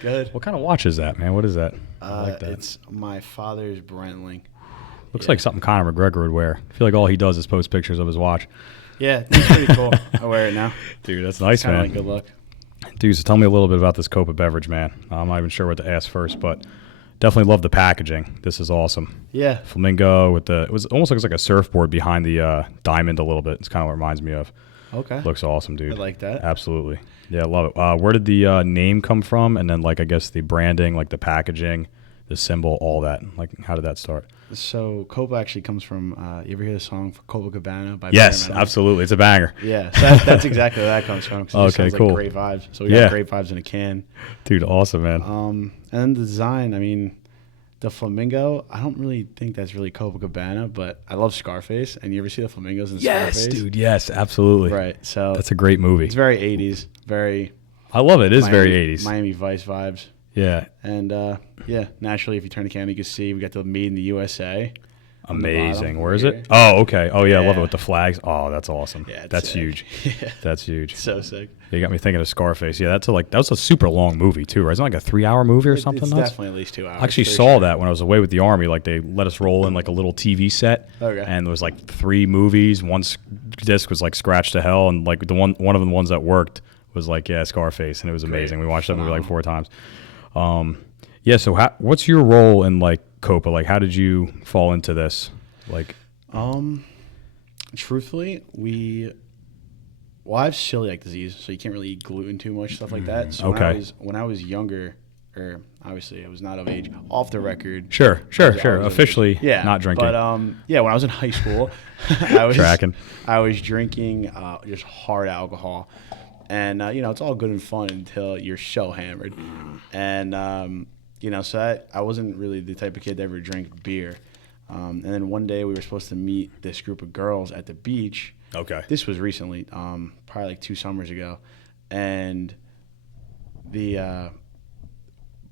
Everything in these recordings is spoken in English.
Good. What kind of watch is that, man? What is that? I like that. It's my father's Breitling. Looks like something Conor McGregor would wear. I feel like all he does is post pictures of his watch. Yeah, it's pretty cool. I wear it now. Dude, that's nice, Kind of man. like good look. Dude, so tell me a little bit about this COPA beverage, man. I'm not even sure what to ask first, but definitely love the packaging. This is awesome. Yeah. Flamingo with it almost looks like a surfboard behind the diamond a little bit. It's kind of what it reminds me of. Okay. Looks awesome, dude. I like that. Absolutely. Yeah, I love it. Where did the name come from? And then, like, I guess the branding, like the packaging, the symbol, all that. Like, how did that start? So COPA actually comes from, you ever hear the song for Copacabana by Yes, Barry Manilow? absolutely. It's a banger. Yeah, so that's exactly where that comes from. 'Cause it just Okay, sounds cool. Like great vibes. So we got great vibes in a can. Dude, awesome, man. And then the design, I mean, the flamingo, I don't really think that's really Copacabana, but I love Scarface. And you ever see the flamingos in Yes, Scarface? dude. Yes, absolutely. Right. So That's a great movie. it's very 80s, very I love it. It is Miami, very 80s. Miami Vice vibes. Yeah. And yeah, naturally, if you turn the camera, you can see we got the Made in the USA. on the Amazing. bottom Where is here. it? Oh, okay. Oh, yeah. I love it Yeah. with the flags. Oh, that's awesome. Yeah, it's That's sick. huge. Yeah. That's huge. So sick. You got me thinking of Scarface. Yeah, that was a super long movie too, right? Isn't it like a 3-hour movie or something? It's nuts? definitely at least 2 hours. I actually for saw sure. that when I was away with the Army. Like, they let us roll in like a little TV set. Okay. And there was like 3 movies. One disc was like Scratch to Hell, and like one of the ones that worked was like, yeah, Scarface, and it was amazing. We watched that movie like 4 times. Yeah. So what's your role in like COPA? Like, how did you fall into this? Like, Truthfully, I have celiac disease, so you can't really eat gluten too much, stuff like that. So Okay. when I was younger, or obviously I was not of age, off the record. sure. I was of Officially, age. Yeah, not drinking. But yeah, when I was in high school, I was Tracking. I was drinking just hard alcohol, and it's all good and fun until you're so hammered, and so I wasn't really the type of kid that ever drank beer. And then one day we were supposed to meet this group of girls at the beach. Okay. This was recently, probably like 2 summers ago, and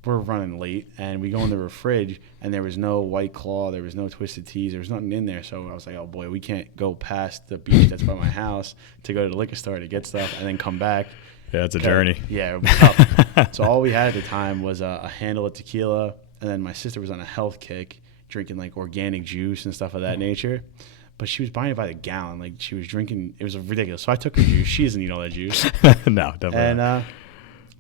we're running late, and we go in the fridge, and there was no White Claw, there was no Twisted Teas, there was nothing in there. So I was like, oh boy, we can't go past the beach that's by my house to go to the liquor store to get stuff and then come back. Yeah, it's a journey. Yeah, it was tough. So all we had at the time was a handle of tequila, and then my sister was on a health kick, drinking like organic juice and stuff of that nature. But she was buying it by the gallon. Like, she was drinking, it was ridiculous. So I took her juice. She doesn't eat all that juice. No, definitely not. And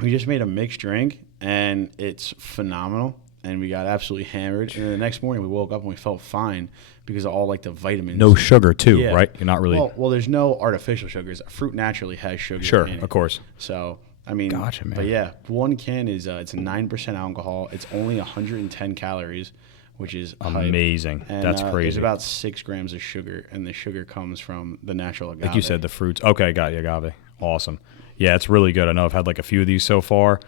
we just made a mixed drink, and it's phenomenal. And we got absolutely hammered. And then the next morning we woke up and we felt fine because of all like the vitamins. No sugar too, Yeah. right? You're not really. Well, there's no artificial sugars. Fruit naturally has sugar. Sure, in it. of course. So I mean, Gotcha, man. But yeah, one can is it's a 9% alcohol. It's only 110 calories, which is hype. Amazing. And, That's There's crazy. about 6 grams of sugar, and the sugar comes from the natural agave. Like you said, the fruits. Okay, got you, agave. Awesome. Yeah, it's really good. I know I've had like a few of these so far.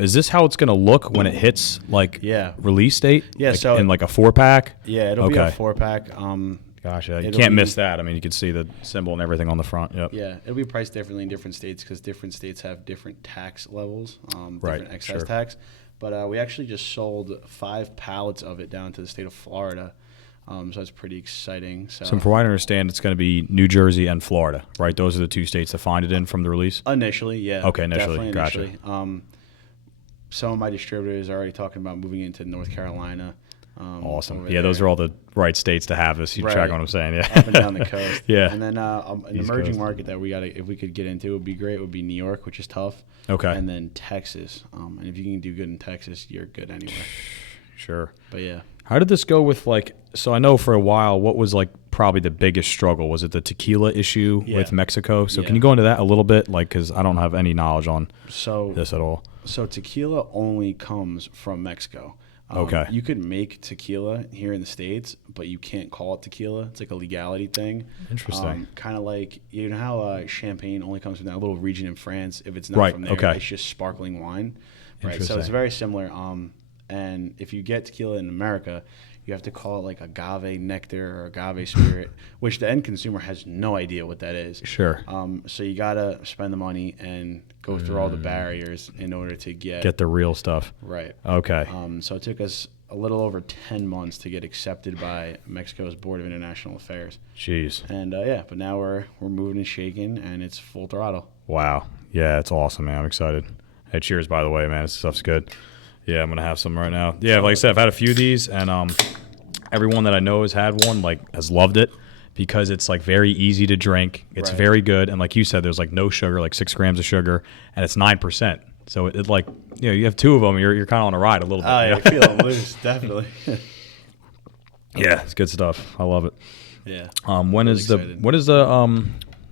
Is this how it's going to look when it hits like release date? Yeah, like, so in like a 4-pack? Yeah, it'll be a 4-pack. Gotcha. You it'll can't be- miss that. I mean, you can see the symbol and everything on the front. Yep. Yeah, it'll be priced differently in different states because different states have different tax levels, Right, different excise sure. tax. But we actually just sold 5 pallets of it down to the state of Florida, so that's pretty exciting. So So from what I understand, it's going to be New Jersey and Florida, right? Those are the 2 states to find it in from the release? initially, yeah. Okay, initially. Definitely Gotcha. initially. Some of my distributors are already talking about moving into North Carolina. Awesome. over Yeah, those there. are all the right states to have this. You Right. track what I'm saying, yeah. Up and down the coast. Yeah. And then an East emerging Coast. market that if we could get into, would be great. Would be New York, which is tough. Okay. And then Texas. And if you can do good in Texas, you're good anywhere. Sure. But yeah. How did this go with like? So I know for a while, what was like probably the biggest struggle? Was it the tequila issue Yeah. with Mexico? So Yeah. can you go into that a little bit, like, because I don't have any knowledge on So this at all. So tequila only comes from Mexico. Okay. You could make tequila here in the States, but you can't call it tequila. It's like a legality thing. Interesting. Kind of like, you know how champagne only comes from that little region in France. If it's not Right, from there, okay. it's just sparkling wine. Right. So Interesting. it's very similar. And if you get tequila in America, you have to call it like agave nectar or agave spirit, which the end consumer has no idea what that is. Sure. So you gotta spend the money and go through all the barriers in order to Get the real stuff. right. Okay. So it took us a little over 10 months to get accepted by Mexico's Board of International Affairs. Jeez. And but now we're moving and shaking, and it's full throttle. Wow. Yeah, it's awesome, man. I'm excited. Hey, cheers, by the way, man. This stuff's good. Yeah, I'm going to have some right now. Yeah, like I said, I've had a few of these, and everyone that I know has had one, like, has loved it because it's, like, very easy to drink. It's very good. And like you said, there's, like, no sugar, like 6 grams of sugar, and it's 9%. So it like, you know, you have 2 of them, you're kind of on a ride a little bit. Oh, yeah, I feel it loose, definitely. Yeah, it's good stuff. I love it. Yeah. When is the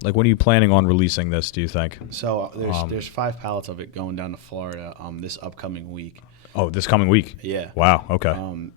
like, when are you planning on releasing this, do you think? So there's 5 pallets of it going down to Florida this upcoming week. Oh, this coming week? Yeah. Wow, okay.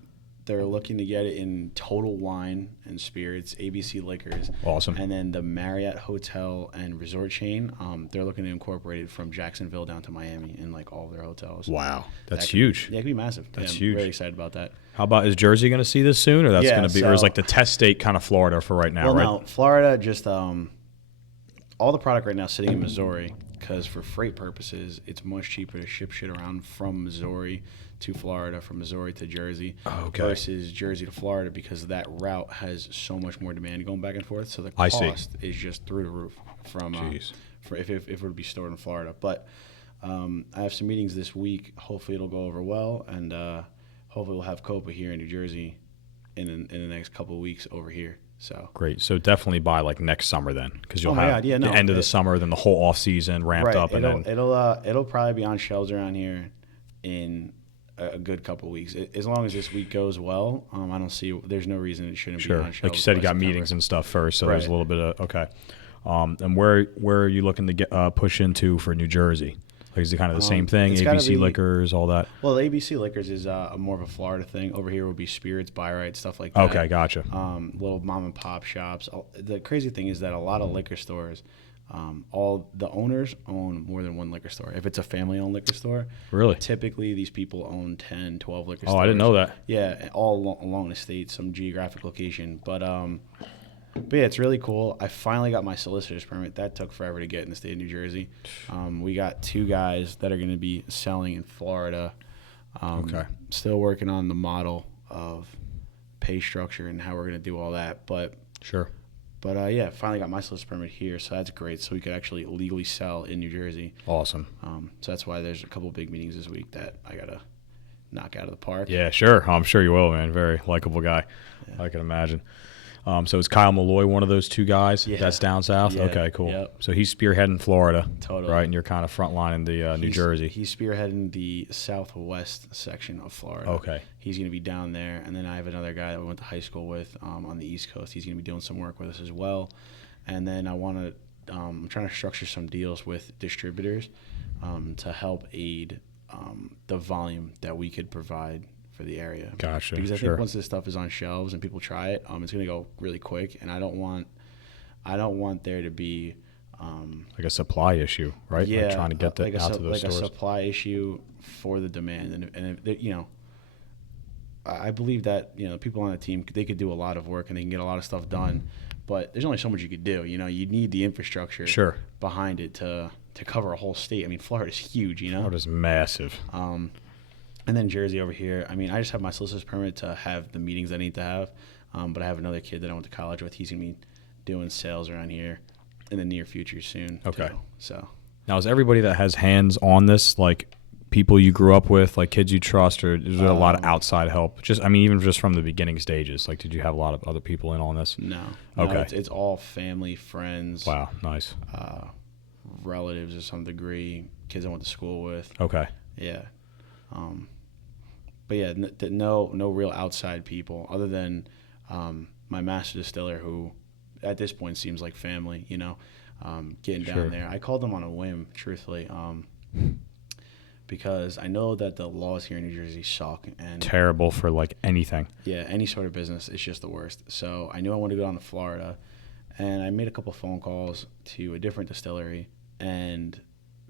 They're looking to get it in Total Wine and Spirits, ABC Liquors. Awesome. And then the Marriott Hotel and Resort chain, they're looking to incorporate it from Jacksonville down to Miami in like all of their hotels. Wow. That's huge. Yeah, it could be massive. That's I'm huge. very excited about that. How about, is Jersey going to see this soon, or that's Yeah, going to be, or is like the test state kind of Florida for right now, well, right? no, Florida just all the product right now is sitting in Missouri because for freight purposes, it's much cheaper to ship shit around from Missouri to Florida, from Missouri to Jersey, versus Jersey to Florida because that route has so much more demand going back and forth. So the cost is just through the roof from for if it would be stored in Florida. But I have some meetings this week. Hopefully it'll go over well, and hopefully we'll have COPA here in New Jersey in the next couple of weeks over here. So great. So definitely by like next summer then, because you'll have the end of the summer, then the whole off season ramped up, and then it'll probably be on shelves around here in a good couple of weeks. As long as this week goes well, I don't see there's no reason it shouldn't be on shelves. Like you said, you got meetings and stuff first, so there's a little bit of and where are you looking to get push into for New Jersey? Like, is it kind of the same thing? ABC Liquors, all that? Well, ABC Liquors is more of a Florida thing. Over here would be Spirits, Buy Right, stuff like that. Okay, gotcha. Little mom and pop shops. The crazy thing is that a lot of liquor stores, all the owners own more than one liquor store. If it's a family-owned liquor store, really, typically these people own 10, 12 liquor stores. Oh, I didn't know that. Yeah, all along the state, some geographic location. But yeah, it's really cool. I finally got my solicitor's permit. That took forever to get in the state of New Jersey. We got 2 guys that are going to be selling in Florida. Still working on the model of pay structure and how we're going to do all that. But yeah, finally got my solicitor's permit here, so that's great. So we could actually legally sell in New Jersey. Awesome. So that's why there's a couple of big meetings this week that I got to knock out of the park. Yeah, sure. I'm sure you will, man. Very likable guy. Yeah. I can imagine. So is Kyle Malloy one of those 2 guys that's down south? Yeah. Okay, cool. Yep. So he's spearheading Florida, totally, right? And you're kind of frontlining the New Jersey. He's spearheading the southwest section of Florida. Okay. He's going to be down there, and then I have another guy that we went to high school with on the East Coast. He's going to be doing some work with us as well. And then I'm trying to structure some deals with distributors to help aid the volume that we could provide for the area. Gotcha. Because I think once this stuff is on shelves and people try it, it's going to go really quick, and I don't want there to be like a supply issue, right? Yeah, like trying to get that out to those stores. A supply issue for the demand, and you know, I believe that people on the team, they could do a lot of work and they can get a lot of stuff done, but there's only so much you could do. You need the infrastructure behind it to cover a whole state. I mean, Florida's huge. Florida's massive. And then Jersey over here. I mean, I just have my solicitor's permit to have the meetings I need to have. But I have another kid that I went to college with. He's going to be doing sales around here in the near future soon. Okay. Too. So now, is everybody that has hands on this, like people you grew up with, like kids you trust, or is there a lot of outside help? Even just from the beginning stages. Like, did you have a lot of other people in on this? No. Okay. It's all family, friends. Wow, nice. Relatives to some degree, kids I went to school with. Okay. Yeah. But yeah, no real outside people other than my master distiller, who at this point seems like family. Getting down there. I called them on a whim, truthfully, because I know that the laws here in New Jersey suck and terrible for like anything. Yeah, any sort of business, it's just the worst. So I knew I wanted to go down to Florida, and I made a couple phone calls to a different distillery, and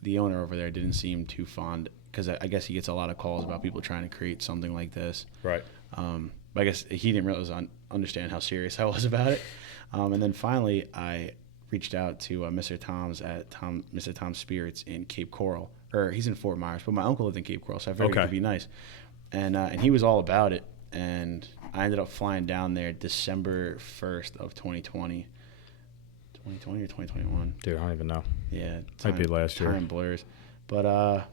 the owner over there didn't seem too fond. Because I guess he gets a lot of calls about people trying to create something like this. Right. But I guess he didn't realize understand how serious I was about it. And then finally, I reached out to Mr. Tom's at Mr. Tom's Spirits in Cape Coral. Or he's in Fort Myers, but my uncle lived in Cape Coral, so I figured it could be nice. And he was all about it. And I ended up flying down there December 1st of 2020. 2020 or 2021? Dude, I don't even know. Yeah. Might be last year. Time blurs. But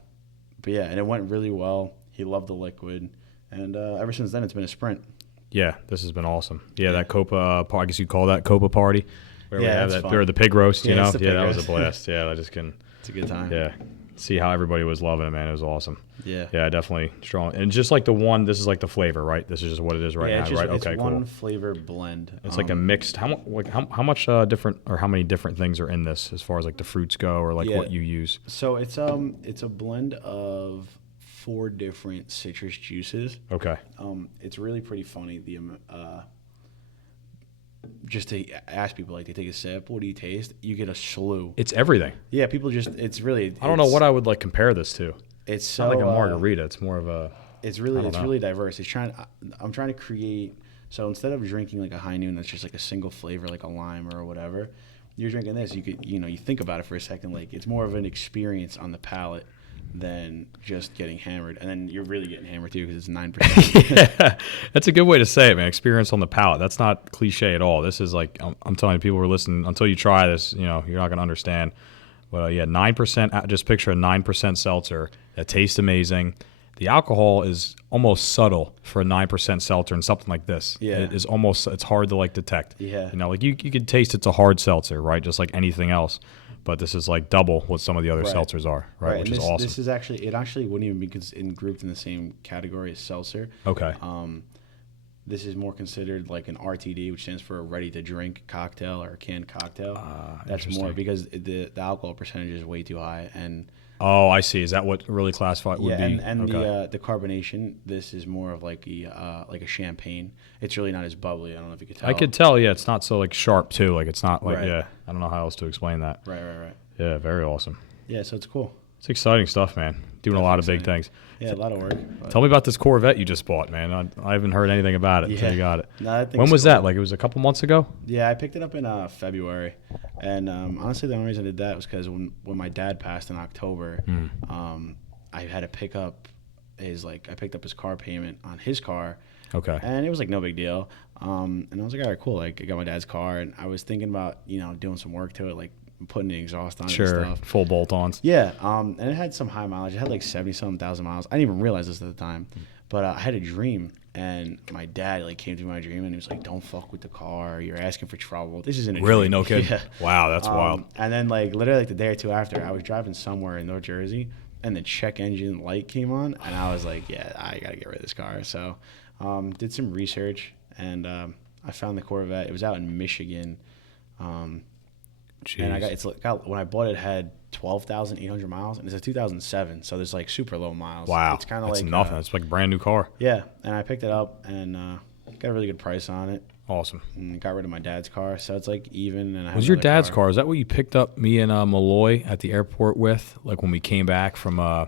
but yeah, and it went really well. He loved the liquid, and ever since then, it's been a sprint. Yeah, this has been awesome. Yeah, that COPA, I guess you'd call that COPA party. Where we have that, fun. or the pig roast, you know? Yeah, that was a blast. Yeah, I just can. It's a good time. Yeah, see how everybody was loving it, man. It was awesome. Yeah. Yeah, definitely strong. And just like the one, this is like the flavor, right? This is just what it is right now, right? It's Okay, one cool. flavor blend. It's like a mixed. How much different, or how many different things are in this as far as like the fruits go, or like what you use? So it's a blend of 4 different citrus juices. Okay. It's really pretty funny. Just to ask people, like, they take a sip, what do you taste? You get a slew. It's everything. Yeah, people just, it's really. I don't know what I would like compare this to. It's It's so not like a margarita. It's more of a. It's really diverse. I'm trying to create. So instead of drinking like a high noon that's just like a single flavor, like a lime or whatever, you're drinking this. You could, you think about it for a second. Like, it's more of an experience on the palate than just getting hammered, and then you're really getting hammered too because it's 9%. Yeah, that's a good way to say it, man. Experience on the palate. That's not cliche at all. This is like I'm telling you, people who are listening, until you try this, you're not going to understand. But yeah, 9%. Just picture a 9% seltzer that tastes amazing. The alcohol is almost subtle for a 9% seltzer and something like this. Yeah, it is almost. It's hard to like detect. Yeah, like you could taste it's a hard seltzer, right? Just like anything else. But this is like double what some of the other seltzers are, right? Which is awesome. This is it actually wouldn't even be grouped in the same category as seltzer. Okay. This is more considered like an RTD, which stands for a ready-to-drink cocktail or a canned cocktail. That's more because the alcohol percentage is way too high. And oh, I see. Is that what really classified would be? And the carbonation. This is more of like a champagne. It's really not as bubbly. I don't know if you could tell. I could tell. Yeah, it's not so like sharp too. Like it's not like I don't know how else to explain that. Right. Yeah, very awesome. Yeah, so it's cool. It's exciting stuff, man. Doing a lot of big things. Yeah, a lot of work. Tell me about this Corvette you just bought, man. I haven't heard anything about it until you got it. No, when was that? Like it was a couple months ago? Yeah, I picked it up in February. And honestly, the only reason I did that was because when my dad passed in October, I had to pick up I picked up his car payment on his car. Okay. And it was like no big deal. And I was like, all right, cool. Like I got my dad's car, and I was thinking about, doing some work to it, like putting the exhaust on it and stuff. Full bolt-ons. Yeah, and it had some high mileage. It had like 70-something thousand miles. I didn't even realize this at the time, but I had a dream, and my dad came through my dream, and he was like, "Don't fuck with the car. You're asking for trouble. This isn't a really dream." no kidding. Yeah. Wow, that's wild. And then literally the day or two after, I was driving somewhere in North Jersey, and the check engine light came on, and I was like, "Yeah, I gotta get rid of this car." So, did some research, and I found the Corvette. It was out in Michigan. And when I bought it had 12,800 miles, and it's a 2007, so there's like super low miles. Wow, it's kind of like nothing. It's like a brand new car. Yeah, and I picked it up and got a really good price on it. Awesome. And got rid of my dad's car, so it's like even. And I was your dad's car? Is that what you picked up me and Malloy at the airport with? Like when we came back from I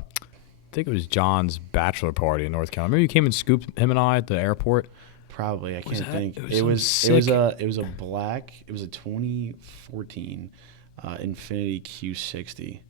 think it was John's bachelor party in North Carolina. Remember you came and scooped him and I at the airport? Probably. I can't think. It was a black. It was a 2014 Infiniti Q60.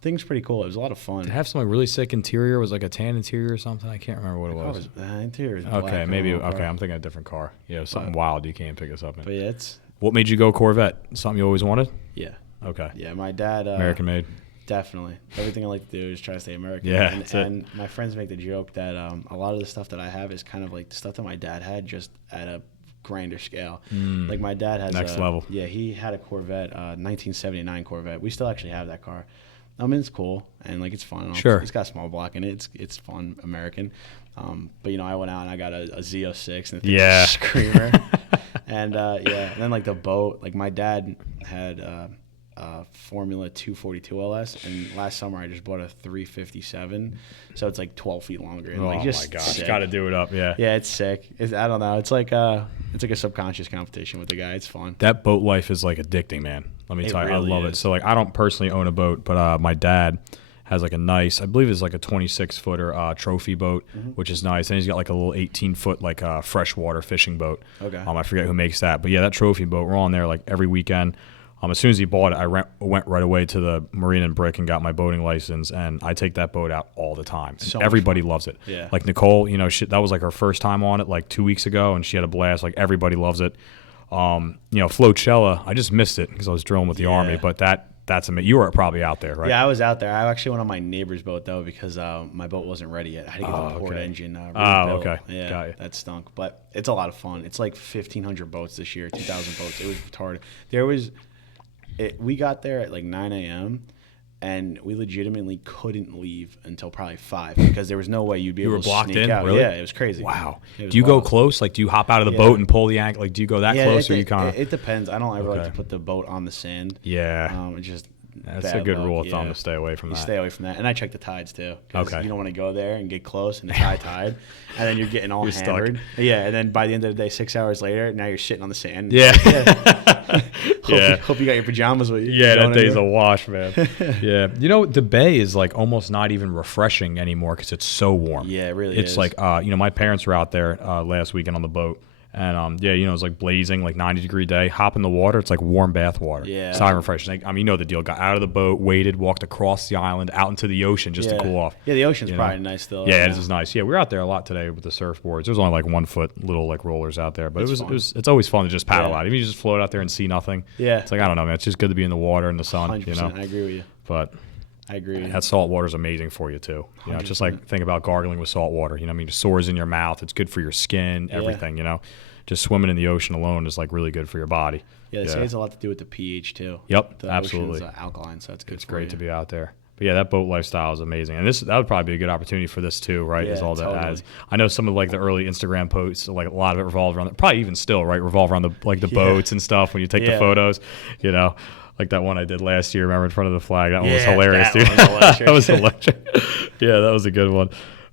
Thing's pretty cool. It was a lot of fun. Did it have some like really sick interior? It was like a tan interior or something? I can't remember what it was. Interior is black. Okay, maybe. Okay, I'm thinking of a different car. Yeah, something wild you can't pick us up in. But yeah, it's. What made you go Corvette? Something you always wanted? Yeah. Okay. Yeah, my dad. American made. Definitely. Everything I like to do is try to stay American. Yeah, and my friends make the joke that a lot of the stuff that I have is kind of like the stuff that my dad had, just at a grander scale. Like my dad has next level. Yeah, he had a Corvette, 1979 Corvette. We still actually have that car. I mean, it's cool and like it's fun. Sure. It's got a small block in it. It's fun, American. But I went out and I got a Z06 and a screamer. And and then like the boat. Like my dad had Formula 242 LS, and last summer I just bought a 357, so it's like 12 feet longer. And my gosh, got to do it up, yeah. Yeah, it's sick. I don't know. It's like a subconscious competition with the guy. It's fun. That boat life is like addicting, man. Let me tell you, really I love it. So like, I don't personally own a boat, but my dad has like a nice, I believe it's like a 26-footer trophy boat, which is nice. And he's got like a little 18-foot like freshwater fishing boat. Okay. I forget who makes that, but yeah, that trophy boat. We're on there like every weekend. As soon as he bought it, I went right away to the Marina and Brick and got my boating license, and I take that boat out all the time. Everybody loves it. Yeah. Like Nicole, that was like her first time on it like 2 weeks ago, and she had a blast. Like everybody loves it. Flocella, I just missed it because I was drilling with the Army, but that that's amazing. You were probably out there, right? Yeah, I was out there. I actually went on my neighbor's boat though because my boat wasn't ready yet. I had to get the port engine. Rebuilt. Okay. Yeah, Got you. that stunk. But it's a lot of fun. It's like 1,500 boats this year, 2,000 boats. It was retarded. We got there at like 9 a.m. and we legitimately couldn't leave until probably 5 because there was no way you'd be able to blocked sneak in? out. Really? Yeah, it was crazy. Wow. Was Do you go wild. close? Like, do you hop out of the boat and pull the anchor? Like, do you go that close, or you kind of? It depends. I don't ever like to put the boat on the sand. Yeah. It's just That's bad a good luck. rule of thumb to stay away from You that. stay away from that. And I check the tides too. Okay. You don't want to go there and get close and it's high tide. And then you're getting all hammered. Stuck. Yeah. And then by the end of the day, 6 hours later, now you're sitting on the sand. Yeah. Hope you got your pajamas with you. Yeah, that day's a anywhere. wash, man. Yeah. You know, the bay is like almost not even refreshing anymore because it's so warm. Yeah, it really it's is. like, my parents were out there last weekend on the boat. And, it's like blazing, like 90-degree day. Hop in the water. It's like warm bath water. Yeah. It's not even refreshing. Like, you know the deal. Got out of the boat, waded, walked across the island, out into the ocean just to cool off. Yeah, the ocean's probably nice still. Yeah, it is nice. Yeah, we were out there a lot today with the surfboards. There's only like 1 foot little like rollers out there, but it's always fun to just paddle out. Even if you just float out there and see nothing. Yeah. It's like, I don't know, man. It's just good to be in the water and the sun, 100%. I agree with you. But I agree. that salt water is amazing for you too. You know, just like think about gargling with salt water. You know, it sores in your mouth. It's good for your skin, everything. You know, just swimming in the ocean alone is like really good for your body. Yeah, they say it's a lot to do with the pH too. Yep, the absolutely. Ocean's alkaline, so it's good. It's great to be out there. But yeah, that boat lifestyle is amazing, and that would probably be a good opportunity for this too, right? Yeah, is all that totally. adds. I know some of like the early Instagram posts, like a lot of it revolved around, probably even still, right? Revolve around the boats and stuff when you take the photos, you know. Like that one I did last year, remember, in front of the flag. That one was hilarious, dude. That was electric. Yeah, that was a good one.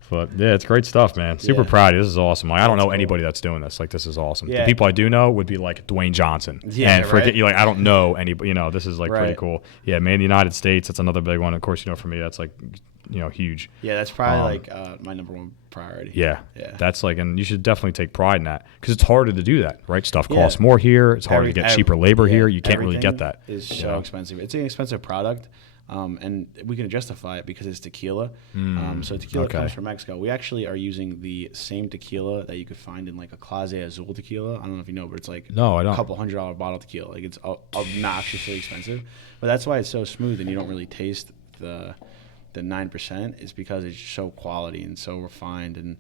But yeah, it's great stuff, man. Super proud of you. This is awesome. Like, I don't know anybody that's doing this. Like, this is awesome. Yeah. The people I do know would be like Dwayne Johnson. Yeah, and forget you. Like, I don't know anybody. You know, this is like pretty cool. Yeah, man. The United States. That's another big one. Of course, you know, for me, that's like, huge. Yeah, that's probably like my number one priority. Yeah, that's like, and you should definitely take pride in that because it's harder to do that, right? Stuff costs more here. It's harder to get cheaper labor here. You can't really get that. It's so expensive. It's an expensive product. And we can justify it because it's tequila. So tequila comes from Mexico. We actually are using the same tequila that you could find in like a Clase Azul tequila. I don't know if you know, but it's like I don't. a couple $100 bottle of tequila. Like it's obnoxiously expensive, but that's why it's so smooth and you don't really taste the 9%. Is because it's so quality and so refined, and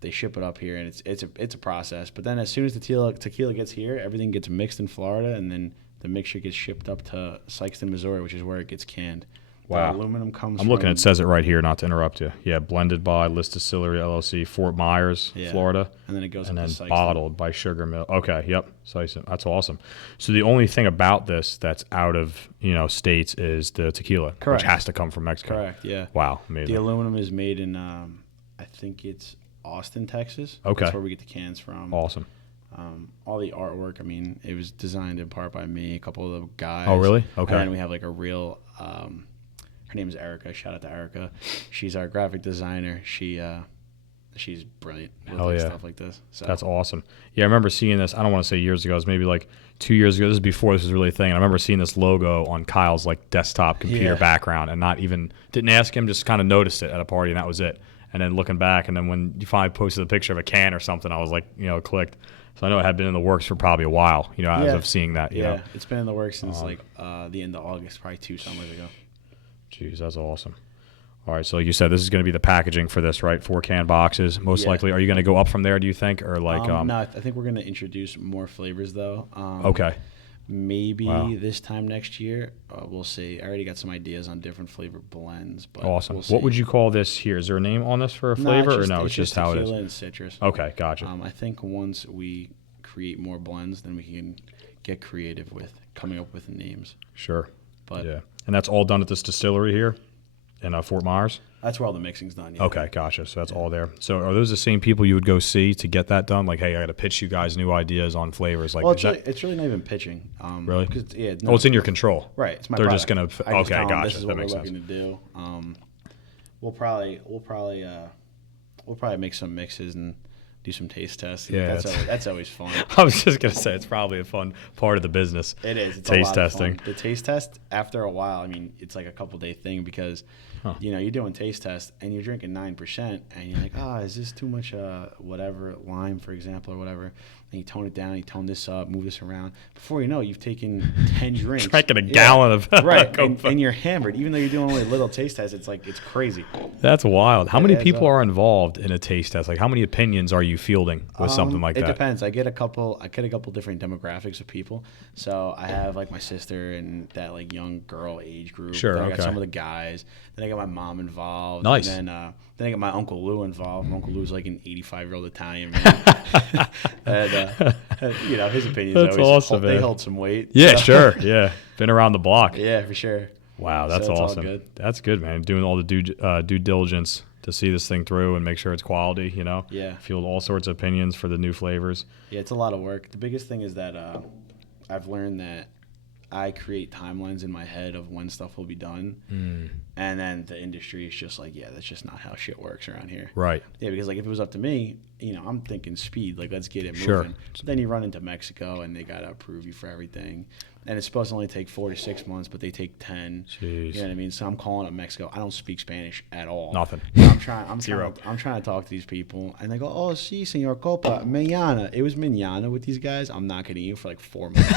they ship it up here, and it's a process. But then as soon as the tequila gets here, everything gets mixed in Florida, and then the mixture gets shipped up to Sikeston, Missouri, which is where it gets canned. Wow. The aluminum comes I'm looking, it says it right here, not to interrupt you. Yeah, blended by List Distillery LLC, Fort Myers, Florida. And then it goes and up then to Sikeston. bottled by Sugar Mill. Okay, yep. Sikeston. That's awesome. So the only thing about this that's out of, states is the tequila, Correct. which has to come from Mexico. Correct, yeah. Wow, amazing. The aluminum is made in, I think it's Austin, Texas. Okay. That's where we get the cans from. Awesome. All the artwork, it was designed in part by me, a couple of the guys. Oh, really? Okay. And then we have like a real, her name is Erica. Shout out to Erica. She's our graphic designer. She's brilliant with stuff like this. So. That's awesome. Yeah, I remember seeing this, I don't want to say years ago, it was maybe like 2 years ago. This is before this was really a thing. And I remember seeing this logo on Kyle's like desktop computer background and didn't ask him, just kind of noticed it at a party, and that was it. And then looking back, and then when you finally posted a picture of a can or something, I was like, clicked. So I know it had been in the works for probably a while, as of seeing that. You know. It's been in the works since the end of August, probably 2 summers ago. Jeez, that's awesome. All right, so like you said, this is going to be the packaging for this, right? 4 can boxes, most likely. Are you going to go up from there, do you think? Or like, no, I think we're going to introduce more flavors, though. Okay. Maybe this time next year. We'll see. I already got some ideas on different flavor blends. But awesome. We'll see. What would you call this here? Is there a name on this for a flavor, or no? It's just how it is. Tequila and citrus. Okay, gotcha. I think once we create more blends, then we can get creative with coming up with names. Sure. But yeah, and that's all done at this distillery here in Fort Myers. That's where all the mixing's done. Yeah. Okay, gotcha. So that's all there. So are those the same people you would go see to get that done? Like, hey, I got to pitch you guys new ideas on flavors. Like, well, it's really not even pitching. Really? No, it's in your control. Right. It's my. They're product. just gonna. Okay, gotcha. This is that what makes we're sense. looking to do. We'll probably make some mixes, and do some taste tests. Yeah, that's always fun. I was just gonna say it's probably a fun part of the business. It is. It's taste a lot testing. Of fun. The taste test, after a while, I mean, it's like a couple-day thing because, you're doing taste tests and you're drinking 9%, and you're like, is this too much, whatever, lime, for example, or whatever. And you tone it down, you tone this up, move this around. Before you know it, you've taken 10 drinks. Drinking a gallon of right, and you're hammered. Even though you're doing only a little taste test, it's crazy. That's wild. How many people are involved in a taste test? Like, how many opinions are you fielding with something like that? It depends. I get a couple different demographics of people. So I have like my sister and that like young girl age group. Sure. Then I got some of the guys. Then I got my mom involved. Nice. And then I got my Uncle Lou involved. My Uncle Lou's like an 85-year-old Italian man. And his opinions That's always awesome, they man. hold some weight. Yeah, so. sure. Yeah, been around the block. Yeah, for sure. Wow, that's so awesome. All good. That's good, man. Doing all the due diligence to see this thing through and make sure it's quality. Yeah. Field all sorts of opinions for the new flavors. Yeah, it's a lot of work. The biggest thing is that I've learned that I create timelines in my head of when stuff will be done, and then the industry is just like, that's just not how shit works around here. Right. Yeah, because like if it was up to me, I'm thinking speed, like let's get it moving. Sure. But then you run into Mexico and they gotta approve you for everything, and it's supposed to only take 4 to 6 months, but they take 10. Jeez. You know what I mean? So I'm calling up Mexico. I don't speak Spanish at all. Nothing. I'm trying to talk to these people, and they go, "Oh, sí, señor Copa, mañana." It was mañana with these guys. I'm not getting you for like 4 months.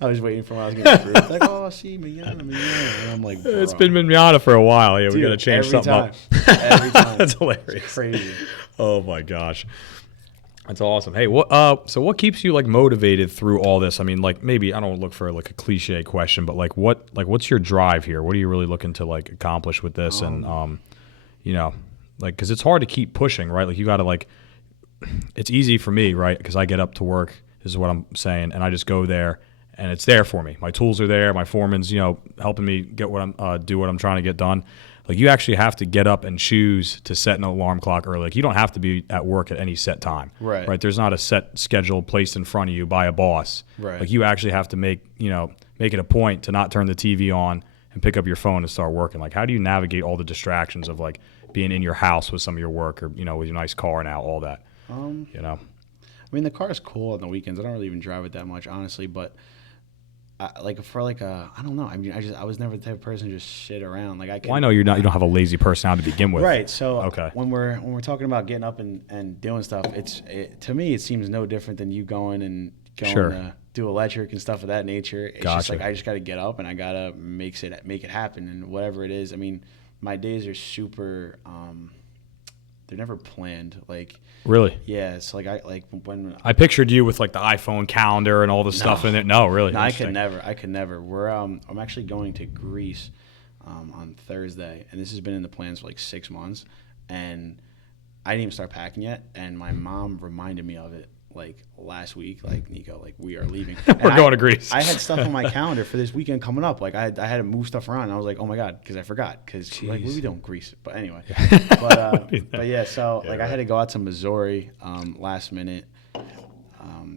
I was waiting for when I was getting approved. Like, sí, mañana. And I'm like, bro. It's been manana for a while. Yeah, we got to change something up. Every time. That's hilarious. It's crazy. Oh my gosh. That's awesome. Hey, so what keeps you like motivated through all this? I mean, like maybe I don't look for like a cliche question, but what's your drive here? What are you really looking to like accomplish with this? And because it's hard to keep pushing, right? Like you got to it's easy for me, right? Because I get up to work. This is what I'm saying, and I just go there, and it's there for me. My tools are there. My foreman's helping me get what I'm do what I'm trying to get done. Like you actually have to get up and choose to set an alarm clock early. Like you don't have to be at work at any set time. Right. There's not a set schedule placed in front of you by a boss. Right. Like you actually have to make it a point to not turn the TV on and pick up your phone and start working. Like how do you navigate all the distractions of like being in your house with some of your work or with your nice car now, all that? I mean, the car is cool on the weekends. I don't really even drive it that much, honestly, but I don't know. I mean, I was never the type of person to just sit around. Like I know you're not. You don't have a lazy personality to begin with. Right. So okay. when we're talking about getting up and doing stuff, to me it seems no different than you going sure. to do electric and stuff of that nature. It's gotcha. just like I just got to get up and I gotta make it happen, and whatever it is. I mean, my days are super. They're never planned. Like really? Yeah. It's like when I pictured you with like the iPhone calendar and all the stuff in it. No, really. No, I could never. We're I'm actually going to Greece on Thursday, and this has been in the plans for like 6 months, and I didn't even start packing yet. And my mom reminded me of it like last week, like Nico, like we are leaving. We're going to Greece. I had stuff on my calendar for this weekend coming up. Like I had to move stuff around, and I was like, oh my god, because I forgot. Because like what are we doing, Greece? But anyway, but yeah. So I had to go out to Missouri last minute.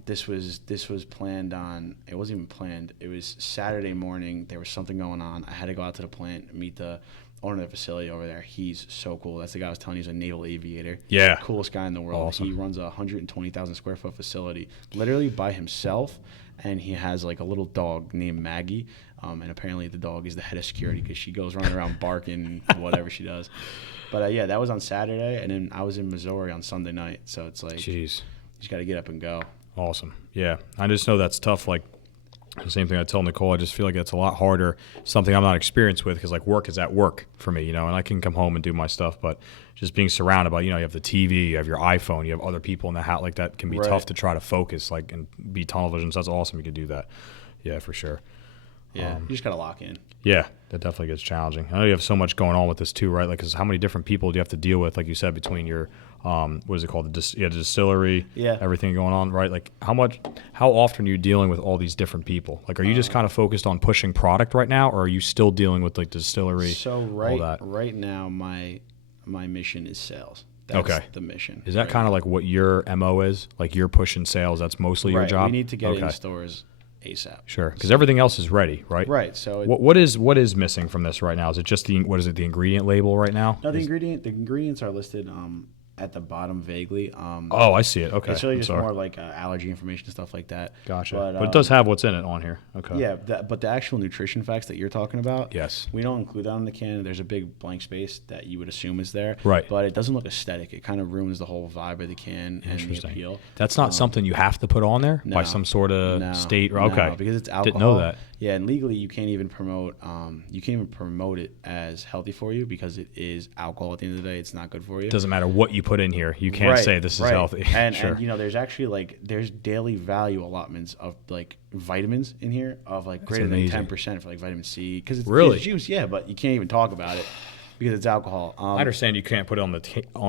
This was planned on. It wasn't even planned. It was Saturday morning. There was something going on. I had to go out to the plant, meet the owner of the facility over there. He's so cool. That's the guy I was telling you. He's a naval aviator. Yeah. Coolest guy in the world. Awesome. He runs a 120,000 square foot facility literally by himself, and he has like a little dog named Maggie, and apparently the dog is the head of security because she goes running around barking whatever she does. But yeah, that was on Saturday, and then I was in Missouri on Sunday night. So it's like, jeez, you just got to get up and go. Awesome. Yeah. I just know that's tough. Like, the same thing I tell Nicole. I just feel like it's a lot harder, something I'm not experienced with, because like work is at work for me, and I can come home and do my stuff, but just being surrounded by, you have the TV, you have your iPhone, you have other people in the house, like that can be tough to try to focus, like, and be tunnel vision. So that's awesome you could do that. Yeah, for sure. Yeah, you just got to lock in. Yeah, that definitely gets challenging. I know you have so much going on with this too, right? Like, cause how many different people do you have to deal with, like you said, between your, what is it called? The distillery, everything going on, right? Like how often are you dealing with all these different people? Like, are you just kind of focused on pushing product right now, or are you still dealing with like distillery? So right now, my mission is sales. That's the mission. Is that kind of like what your MO is? Like you're pushing sales, that's mostly your job? We need to get in stores ASAP. Sure, because everything else is ready, right? Right. So what is missing from this right now? Is it just the ingredient label right now? No, the ingredients are listed at the bottom vaguely. Oh, I see it. Okay. It's really I'm just sorry. more like allergy information and stuff like that. Gotcha. But it does have what's in it on here. Okay. Yeah, but the actual nutrition facts that you're talking about, Yes. we don't include that on the can. There's a big blank space that you would assume is there. Right. But it doesn't look aesthetic. It kind of ruins the whole vibe of the can and the appeal. That's not something you have to put on there by some sort of state. Okay. No, because it's alcohol. Didn't know that. Yeah, and legally you can't even promote it as healthy for you because it is alcohol. At the end of the day, it's not good for you. It doesn't matter what you put in here. You can't say this is healthy. And, sure. and you know, there's actually there's daily value allotments of like vitamins in here of like greater than 10% for like vitamin C because it's juice. Yeah, but you can't even talk about it because it's alcohol. I understand you can't put it on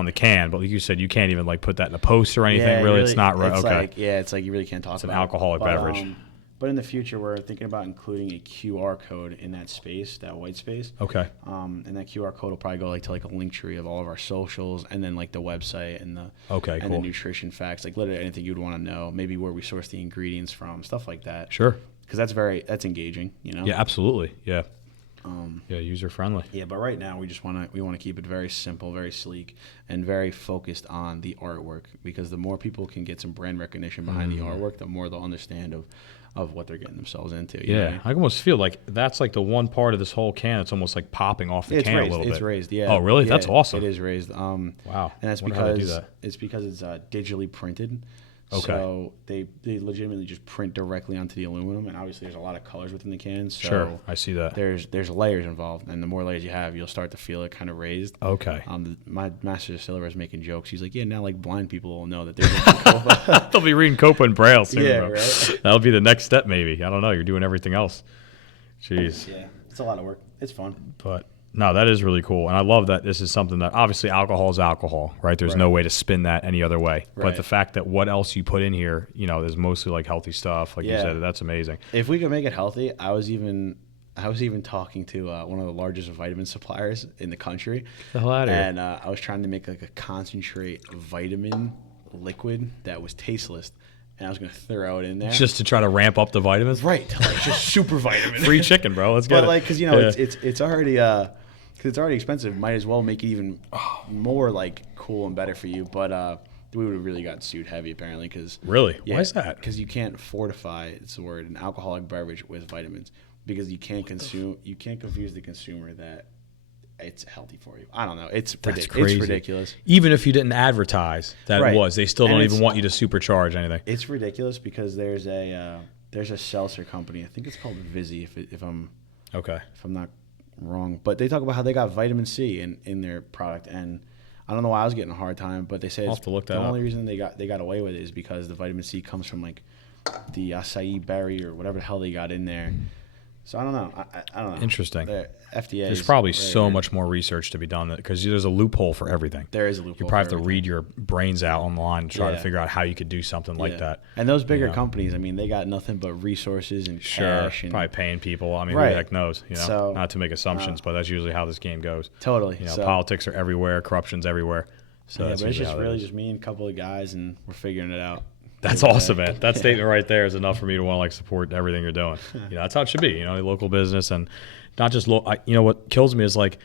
the can, but like you said, you can't even like put that in a post or anything. Yeah, really, it's not right. Okay. It's like you really can't talk about it. It's an alcoholic beverage. But in the future, we're thinking about including a QR code in that space, that white space. Okay. And that QR code will probably go like to like a link tree of all of our socials, and then like the website and the the nutrition facts, like literally anything you'd want to know. Maybe where we source the ingredients from, stuff like that. Sure. Because that's engaging, you know. Yeah, absolutely. Yeah. User friendly. Yeah, but right now we want to keep it very simple, very sleek, and very focused on the artwork. Because the more people can get some brand recognition behind the artwork, the more they'll understand of what they're getting themselves into. You know what I mean? I almost feel like that's like the one part of this whole can. It's almost like popping off the can a little bit. It's raised, yeah. Oh, really? Yeah, that's awesome. It is raised. Wow. And that's because it's digitally printed. Okay. So they legitimately just print directly onto the aluminum, and obviously there's a lot of colors within the can. So sure, I see that. There's layers involved, and the more layers you have, you'll start to feel it kind of raised. Okay. My master distiller is making jokes. He's like, yeah, now like blind people will know that they're COPA. They'll be reading COPA in Braille soon. Yeah, bro. right. That'll be the next step, maybe. I don't know. You're doing everything else. Jeez. Yeah, it's a lot of work. It's fun. But no, that is really cool. And I love that this is something that obviously alcohol is alcohol, right? There's no way to spin that any other way. Right. But the fact that what else you put in here, you know, is mostly like healthy stuff. Like you said, that's amazing. If we could make it healthy, I was even talking to one of the largest vitamin suppliers in the country. The hell out of here. And I was trying to make like a concentrate vitamin liquid that was tasteless. And I was going to throw it in there. Just to try to ramp up the vitamins? Right. Like just super vitamin. Free chicken, bro. Let's get it. But like, because, you know, it's already... Because it's already expensive, might as well make it even more like cool and better for you. But we would have really got sued heavy apparently. Cause, really? Why is that? Because you can't fortify, it's the word, an alcoholic beverage with vitamins because you can't confuse the consumer that it's healthy for you. I don't know. It's That's crazy. It's ridiculous. Even if you didn't advertise that it was, they still don't even want you to supercharge anything. It's ridiculous because there's a seltzer company. I think it's called Vizzy. If I'm not wrong, but they talk about how they got vitamin C in their product, and I don't know why I was getting a hard time, but they said the only reason they got away with it is because the vitamin C comes from like the acai berry or whatever the hell they got in there. So I don't know. I don't know. Interesting. The FDA. There's probably so much more research to be done because there's a loophole for everything. There is a loophole. You probably have to read your brains out online to try to figure out how you could do something like that. And those bigger companies, I mean, they got nothing but resources and cash. And probably paying people. I mean, who the heck knows? You know, so, not to make assumptions, but that's usually how this game goes. Totally. You know, politics are everywhere, corruption's everywhere. So but it's just really just me and a couple of guys, and we're figuring it out. That's awesome, man. That statement right there is enough for me to want to like support everything you're doing. You know, that's how it should be. You know, local business and not just you know, what kills me is like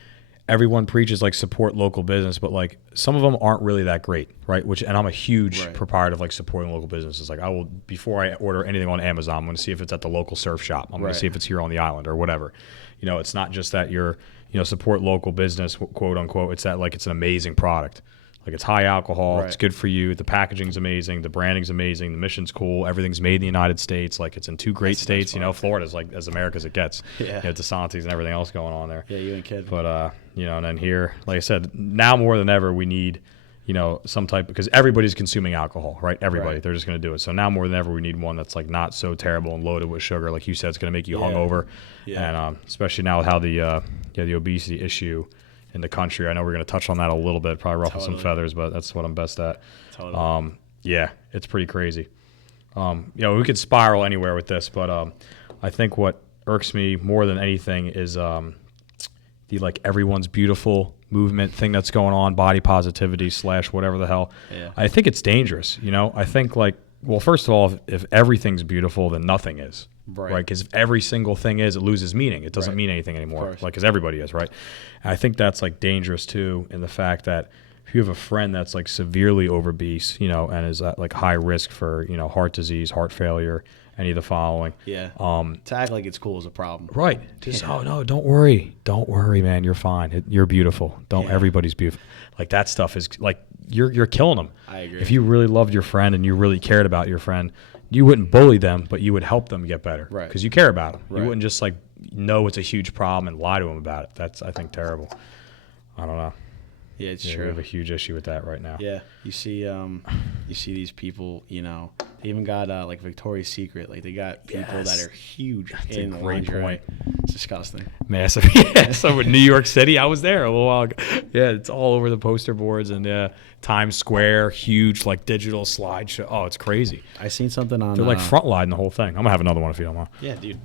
everyone preaches like support local business, but like some of them aren't really that great, right? And I'm a huge proprietor of like supporting local businesses. Like I will, before I order anything on Amazon, I'm going to see if it's at the local surf shop. I'm going to see if it's here on the island or whatever. You know, it's not just that you're, you know, support local business, quote unquote. It's that like it's an amazing product. Like it's high alcohol, it's good for you. The packaging's amazing, the branding's amazing, the mission's cool. Everything's made in the United States. Like it's in 2 great states. You know, Florida's like as America as it gets. Yeah, you know, DeSantis and everything else going on there. Yeah, you ain't kidding. But you know, and then here, like I said, now more than ever, we need, you know, some type, because everybody's consuming alcohol, right? Everybody, they're just going to do it. So now more than ever, we need one that's like not so terrible and loaded with sugar, like you said, it's going to make you hungover. Yeah. And especially now with how the obesity issue in the country. I know we're going to touch on that a little bit, probably ruffle some feathers, but that's what I'm best at. Yeah, it's pretty crazy. You know, we could spiral anywhere with this, but I think what irks me more than anything is the like everyone's beautiful movement thing that's going on, body positivity / whatever the hell. Yeah. I think it's dangerous. You know, I think like, well, first of all, if everything's beautiful, then nothing is. Right? Because if every single thing is, it loses meaning. It doesn't mean anything anymore. Like, because everybody is, right? And I think that's like dangerous too, in the fact that if you have a friend that's like severely obese, you know, and is at like high risk for, you know, heart disease, heart failure, any of the following. Yeah. To act like it's cool is a problem. Right. Just, oh no, don't worry, man, you're fine. You're beautiful. Everybody's beautiful. Like that stuff is like you're killing them. I agree. If you really loved your friend and you really cared about your friend, you wouldn't bully them, but you would help them get better. Right. Because you care about them. Right. You wouldn't just like know it's a huge problem and lie to them about it. That's, I think, terrible. I don't know. Yeah, it's true. We have a huge issue with that right now. Yeah, you see these people. You know, they even got like Victoria's Secret. Like they got people that are huge in the lingerie. It's disgusting. Massive. Yeah. So in New York City, I was there a little while ago. Yeah, it's all over the poster boards and Times Square, huge like digital slideshow. Oh, it's crazy. I seen something on. They're like frontlining the whole thing. I'm gonna have another one if you don't mind. Yeah, dude.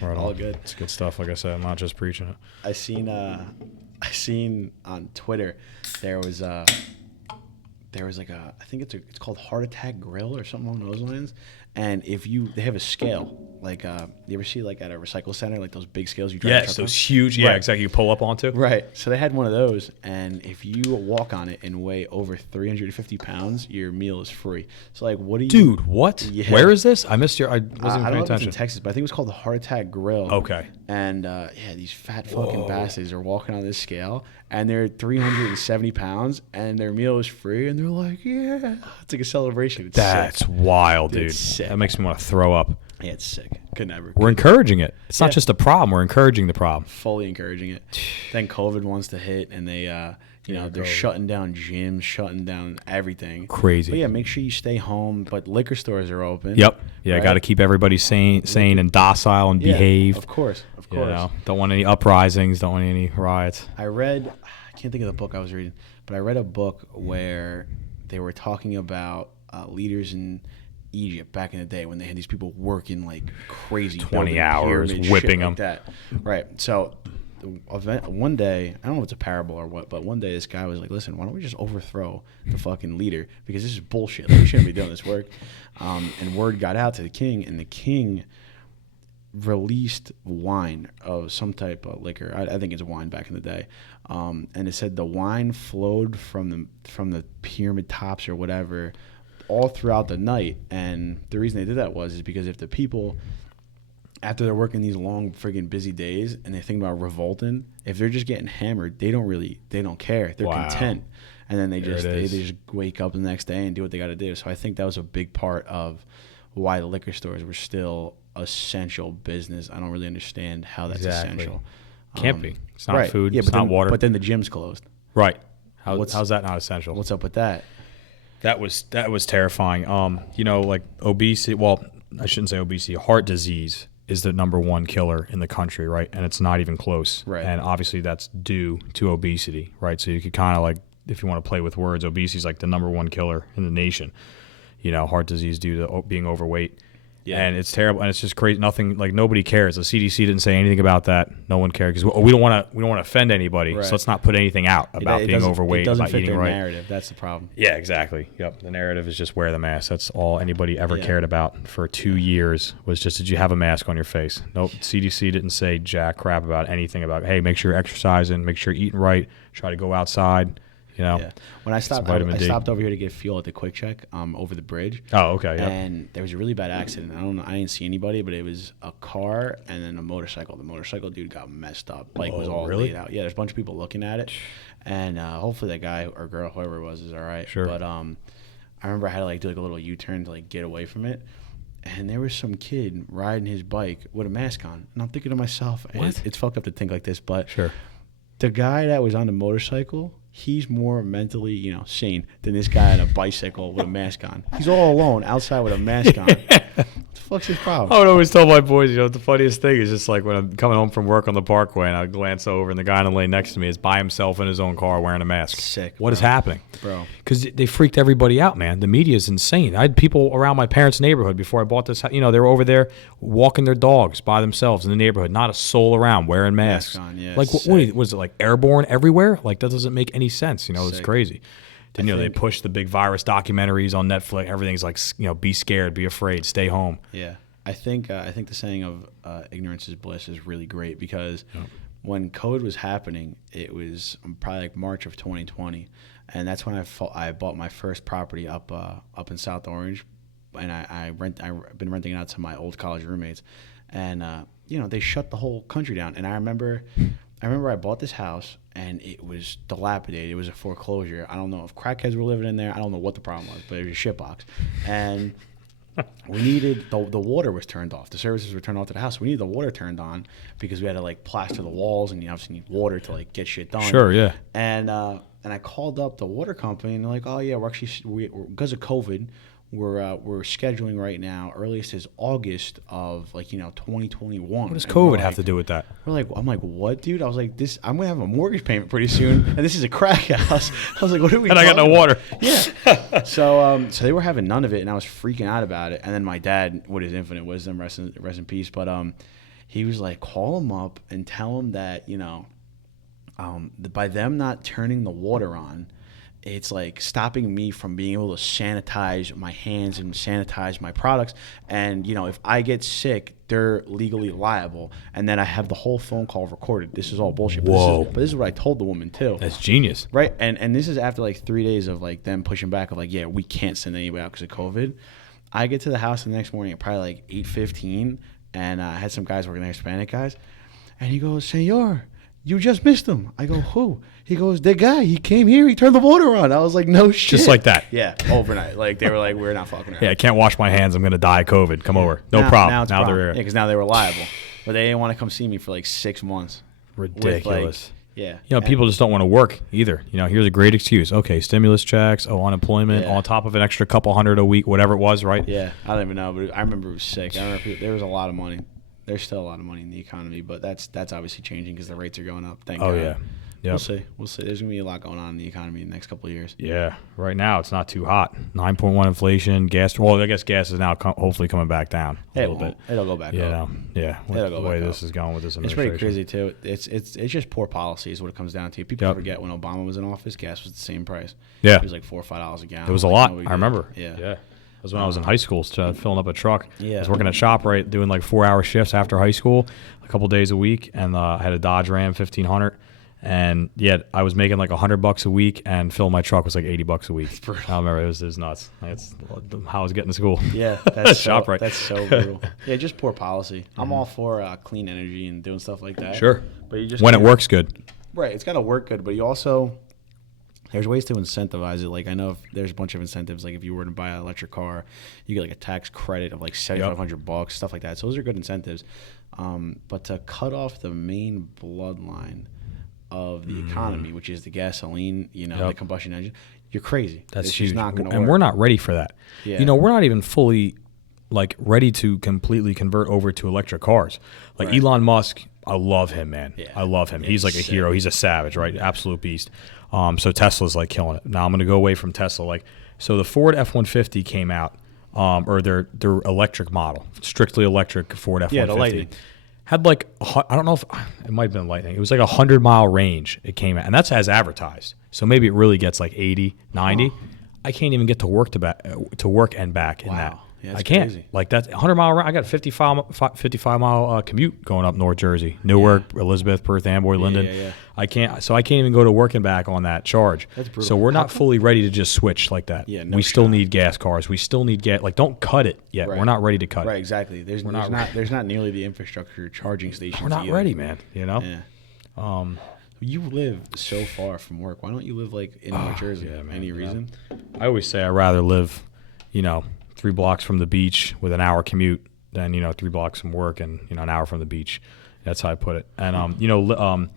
Right all on. good. It's good stuff. Like I said, I'm not just preaching it. I seen on Twitter there was like I think it's called Heart Attack Grill or something along those lines. And they have a scale like you ever see like at a recycle center like those big scales you drive. Yes, those huge. Yeah, exactly. You pull up onto. Right. So they had one of those, and if you walk on it and weigh over 350 pounds, your meal is free. So like, what do you? Dude, what? Yeah. Where is this? I missed your. I wasn't I paying don't know if attention. it's in Texas, but I think it was called the Heart Attack Grill. Okay. And these fat fucking bastards are walking on this scale, and they're 370 pounds, and their meal is free, and they're like, yeah, it's like a celebration. It's That's sick. wild, dude. It's sick. That makes me want to throw up. Yeah, it's sick. Could never. We're encouraging it. It's not just a problem. We're encouraging the problem. Fully encouraging it. Then COVID wants to hit, and they, they're shutting down gyms, shutting down everything. Crazy. But yeah, make sure you stay home. But liquor stores are open. Yep. Yeah, right? got to keep everybody sane and docile and behave. Of course. You know, don't want any uprisings. Don't want any riots. I can't think of the book I was reading, but I read a book where they were talking about leaders in Egypt back in the day when they had these people working like crazy 20 hours pyramids, whipping them like that. Right. So one day, I don't know if it's a parable or what, but one day this guy was like, listen, why don't we just overthrow the fucking leader, because this is bullshit, like, we shouldn't be doing this work. And word got out to the king, and the king released wine of some type of liquor. I think it's wine back in the day. And it said the wine flowed from the pyramid tops or whatever all throughout the night. And the reason they did that is because if the people, after they're working these long friggin' busy days and they think about revolting, if they're just getting hammered, they don't care. They're content. And then they just wake up the next day and do what they got to do. So I think that was a big part of why the liquor stores were still essential business. I don't really understand how that's essential. Can't be. It's not food. Yeah, it's not water. But then the gym's closed. Right. How's that not essential? What's up with that? That was terrifying. Like obesity. Well, I shouldn't say obesity. Heart disease is the number one killer in the country, right? And it's not even close. Right. And obviously that's due to obesity, right? So you could kind of like, if you want to play with words, obesity is like the number one killer in the nation. You know, heart disease due to being overweight. Yeah. And it's terrible, and it's just crazy. Nobody cares. The CDC didn't say anything about that. No one cared because we don't want to offend anybody. Right. So let's not put anything out about being overweight, about eating right. Narrative. That's the problem. Yeah, exactly. Yep. The narrative is just wear the mask. That's all anybody ever cared about for 2 years was just, did you have a mask on your face? Nope. CDC didn't say jack crap about anything about, hey, make sure you're exercising, make sure you're eating right, try to go outside. You know, when I stopped over here to get fuel at the Quick Check over the bridge. Oh, okay. Yeah. And there was a really bad accident. I didn't see anybody, but it was a car and then a motorcycle. The motorcycle dude got messed up. Was all laid out. Yeah, there's a bunch of people looking at it, and hopefully that guy or girl, whoever it was, is all right. Sure. But I remember I had to do a little U-turn to get away from it. And there was some kid riding his bike with a mask on, and I'm thinking to myself, it's fucked up to think like this, but sure. The guy that was on the motorcycle, he's more mentally, sane than this guy on a bicycle with a mask on. He's all alone outside with a mask on. What the fuck's his problem? I would always tell my boys, the funniest thing is just like when I'm coming home from work on the Parkway and I glance over and the guy in the lane next to me is by himself in his own car wearing a mask. Sick. What is happening? Bro. Because they freaked everybody out, man. The media is insane. I had people around my parents' neighborhood before I bought this. They were over there walking their dogs by themselves in the neighborhood. Not a soul around wearing masks. Mask on, yeah. Like, what was it, like airborne everywhere? Like, that doesn't make any sense. It's crazy. Then, they push the big virus documentaries on Netflix. Everything's like, be scared, be afraid, stay home. Yeah. I think the saying of ignorance is bliss is really great because when COVID was happening, it was probably like March of 2020, and that's when I bought my first property up in South Orange, and I've been renting it out to my old college roommates, and they shut the whole country down. And I remember I bought this house and it was dilapidated. It was a foreclosure. I don't know if crackheads were living in there. I don't know what the problem was, but it was a shitbox. And we needed the water was turned off. The services were turned off to the house. We needed the water turned on because we had to like plaster the walls, and you obviously need water to like get shit done. Sure, yeah. And I called up the water company, and they're like, "Oh yeah, we're because of COVID, we're scheduling right now. Earliest is August of 2021." What does COVID have to do with that? I'm like, what, dude? I was like, I'm gonna have a mortgage payment pretty soon, and this is a crack house. I was like, what are we? And I got no water. Yeah. So they were having none of it, and I was freaking out about it. And then my dad, with his infinite wisdom, rest in peace, but he was like, call him up and tell him that by them not turning the water on, it's like stopping me from being able to sanitize my hands and sanitize my products. And, if I get sick, they're legally liable. And then I have the whole phone call recorded. This is all bullshit. Whoa. But this is what I told the woman, too. That's genius. Right? And this is after like 3 days of like them pushing back of like, yeah, we can't send anybody out because of COVID. I get to the house the next morning at probably like 8:15, and I had some guys working there, Hispanic guys. And he goes, "Senor, you just missed him." I go, "Who?" He goes, "The guy. He came here. He turned the water on." I was like, "No shit." Just like that. Yeah, overnight. Like they were like, "We're not fucking around." Yeah, I can't wash my hands. I'm going to die of COVID. Come over. No problem. Now they're here. Yeah, because now they were liable. But they didn't want to come see me for like 6 months. Ridiculous. Yeah. People just don't want to work either. Here's a great excuse. Okay, stimulus checks, unemployment, on top of an extra couple hundred a week, whatever it was, right? Yeah, I don't even know, but I remember it was sick. I remember there was a lot of money. There's still a lot of money in the economy, but that's obviously changing because the rates are going up. Thank God. Yeah. Yep. We'll see. There's going to be a lot going on in the economy in the next couple of years. Yeah. Right now, it's not too hot. 9.1 inflation. Gas. Well, I guess gas is now hopefully coming back down a little bit. It'll go back up. Yeah. With the way this is going with this administration. It's pretty crazy, too. It's just poor policy is what it comes down to. People forget when Obama was in office, gas was the same price. Yeah. It was like $4 or $5 a gallon. It was a lot. I remember. Yeah. That was when I was in high school, filling up a truck. Yeah. I was working at ShopRite, doing like 4-hour shifts after high school, a couple days a week, and I had a Dodge Ram 1500. And yet I was making like $100 a week, and filling my truck was like $80 a week. I remember it was nuts. That's how I was getting to school. Yeah, that's ShopRite. That's so brutal. Yeah, just poor policy. I'm all for clean energy and doing stuff like that. Sure, but you just when it works good. Right, it's got to work good, but you also there's ways to incentivize it. Like I know if there's a bunch of incentives. Like if you were to buy an electric car, you get like a tax credit of like $7,500, stuff like that. So those are good incentives. But to cut off the main bloodline of the economy, which is the gasoline, the combustion engine, you're crazy. That's it's huge. just not going to work. And we're not ready for that. Yeah. We're not even fully ready to completely convert over to electric cars. Like Right. Elon Musk, I love him, man. Yeah. I love him. Yeah, he's like a hero. He's a savage, right? Absolute beast. So Tesla's like killing it. Now I'm going to go away from Tesla. So the Ford F-150 came out, or their electric model, strictly electric Ford F-150. Yeah, the Lightning. Had I don't know if it might have been Lightning. It was like 100-mile range it came out, and that's as advertised. So maybe it really gets like 80, 90. I can't even get to work and back in that. Yeah, that's I can't. crazy. Like that 100-mile range. I got a 55-mile commute going up North Jersey, Newark, Elizabeth, Perth Amboy, Linden. Yeah. I can't even go to work and back on that charge. That's brutal. So we're not fully ready to just switch like that. Yeah, no we still shot. need gas cars. We still need gas. Don't cut it yet. Right. We're not ready to cut Right, it. exactly. There's not nearly the infrastructure charging stations. We're not either. ready, man. Yeah. You live so far from work. Why don't you live like in New Jersey? yeah, man, Any reason? I always say I'd rather live, 3 blocks from the beach with an hour commute than 3 blocks from work and an hour from the beach. That's how I put it. And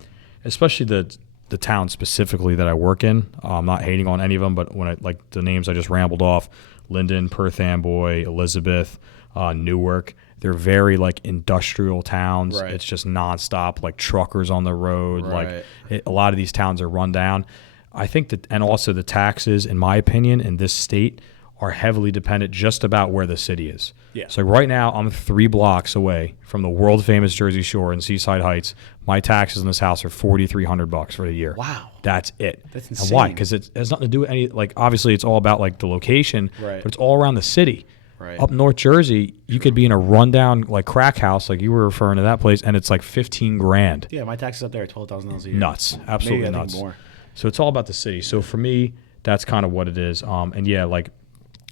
especially the town specifically that I work in. I'm not hating on any of them, but when like the names I just rambled off, Linden, Perth Amboy, Elizabeth, Newark. They're very like industrial towns. Right. It's just nonstop, like truckers on the road. Right. A lot of these towns are run down. I think that, and also the taxes, in my opinion, in this state are heavily dependent just about where the city is. Yeah. So right now, I'm 3 blocks away from the world famous Jersey Shore in Seaside Heights. My taxes in this house are $4,300 for the year. Wow. That's it. That's And why? insane. Because it has nothing to do with any, like, obviously it's all about like the location, Right. but it's all around the city. Right. Up North Jersey, you could be in a rundown like crack house, like you were referring to that place, and it's like $15,000. Yeah, my taxes up there are $12,000 a year. Nuts, absolutely Maybe I nuts. think more. So it's all about the city. So for me, that's kind of what it is. And yeah, like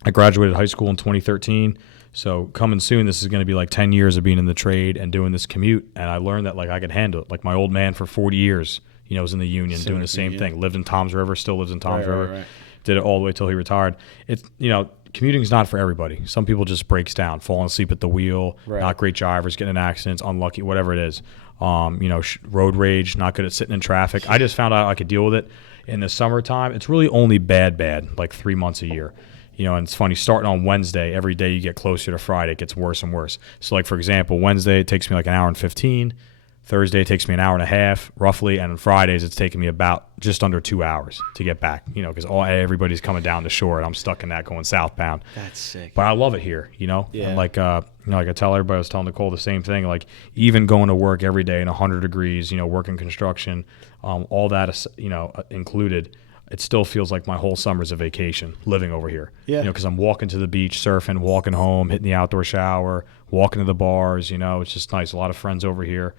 I graduated high school in 2013. So coming soon, this is going to be like 10 years of being in the trade and doing this commute. And I learned that like I could handle it. Like my old man for 40 years, was in the union doing the same thing. Lived in Toms River, still lives in Toms River. Right. Did it all the way till he retired. It's, commuting is not for everybody. Some people just breaks down, falling asleep at the wheel, not great drivers, getting in accidents, unlucky, whatever it is. Road rage, not good at sitting in traffic. I just found out I could deal with it. In the summertime, it's really only bad, like 3 months a year. And it's funny, starting on Wednesday, every day you get closer to Friday, it gets worse and worse. So like, for example, Wednesday, it takes me like an hour and 15. Thursday, it takes me an hour and a half, roughly. And on Fridays, it's taking me about just under 2 hours to get back, because everybody's coming down the shore, and I'm stuck in that going southbound. That's sick. But I love it here, Yeah. And like, like I tell everybody, I was telling Nicole the same thing. Like, even going to work every day in 100 degrees, working construction, all that is, included, it still feels like my whole summer's a vacation living over here. Yeah. Because I'm walking to the beach, surfing, walking home, hitting the outdoor shower, walking to the bars. It's just nice. A lot of friends over here.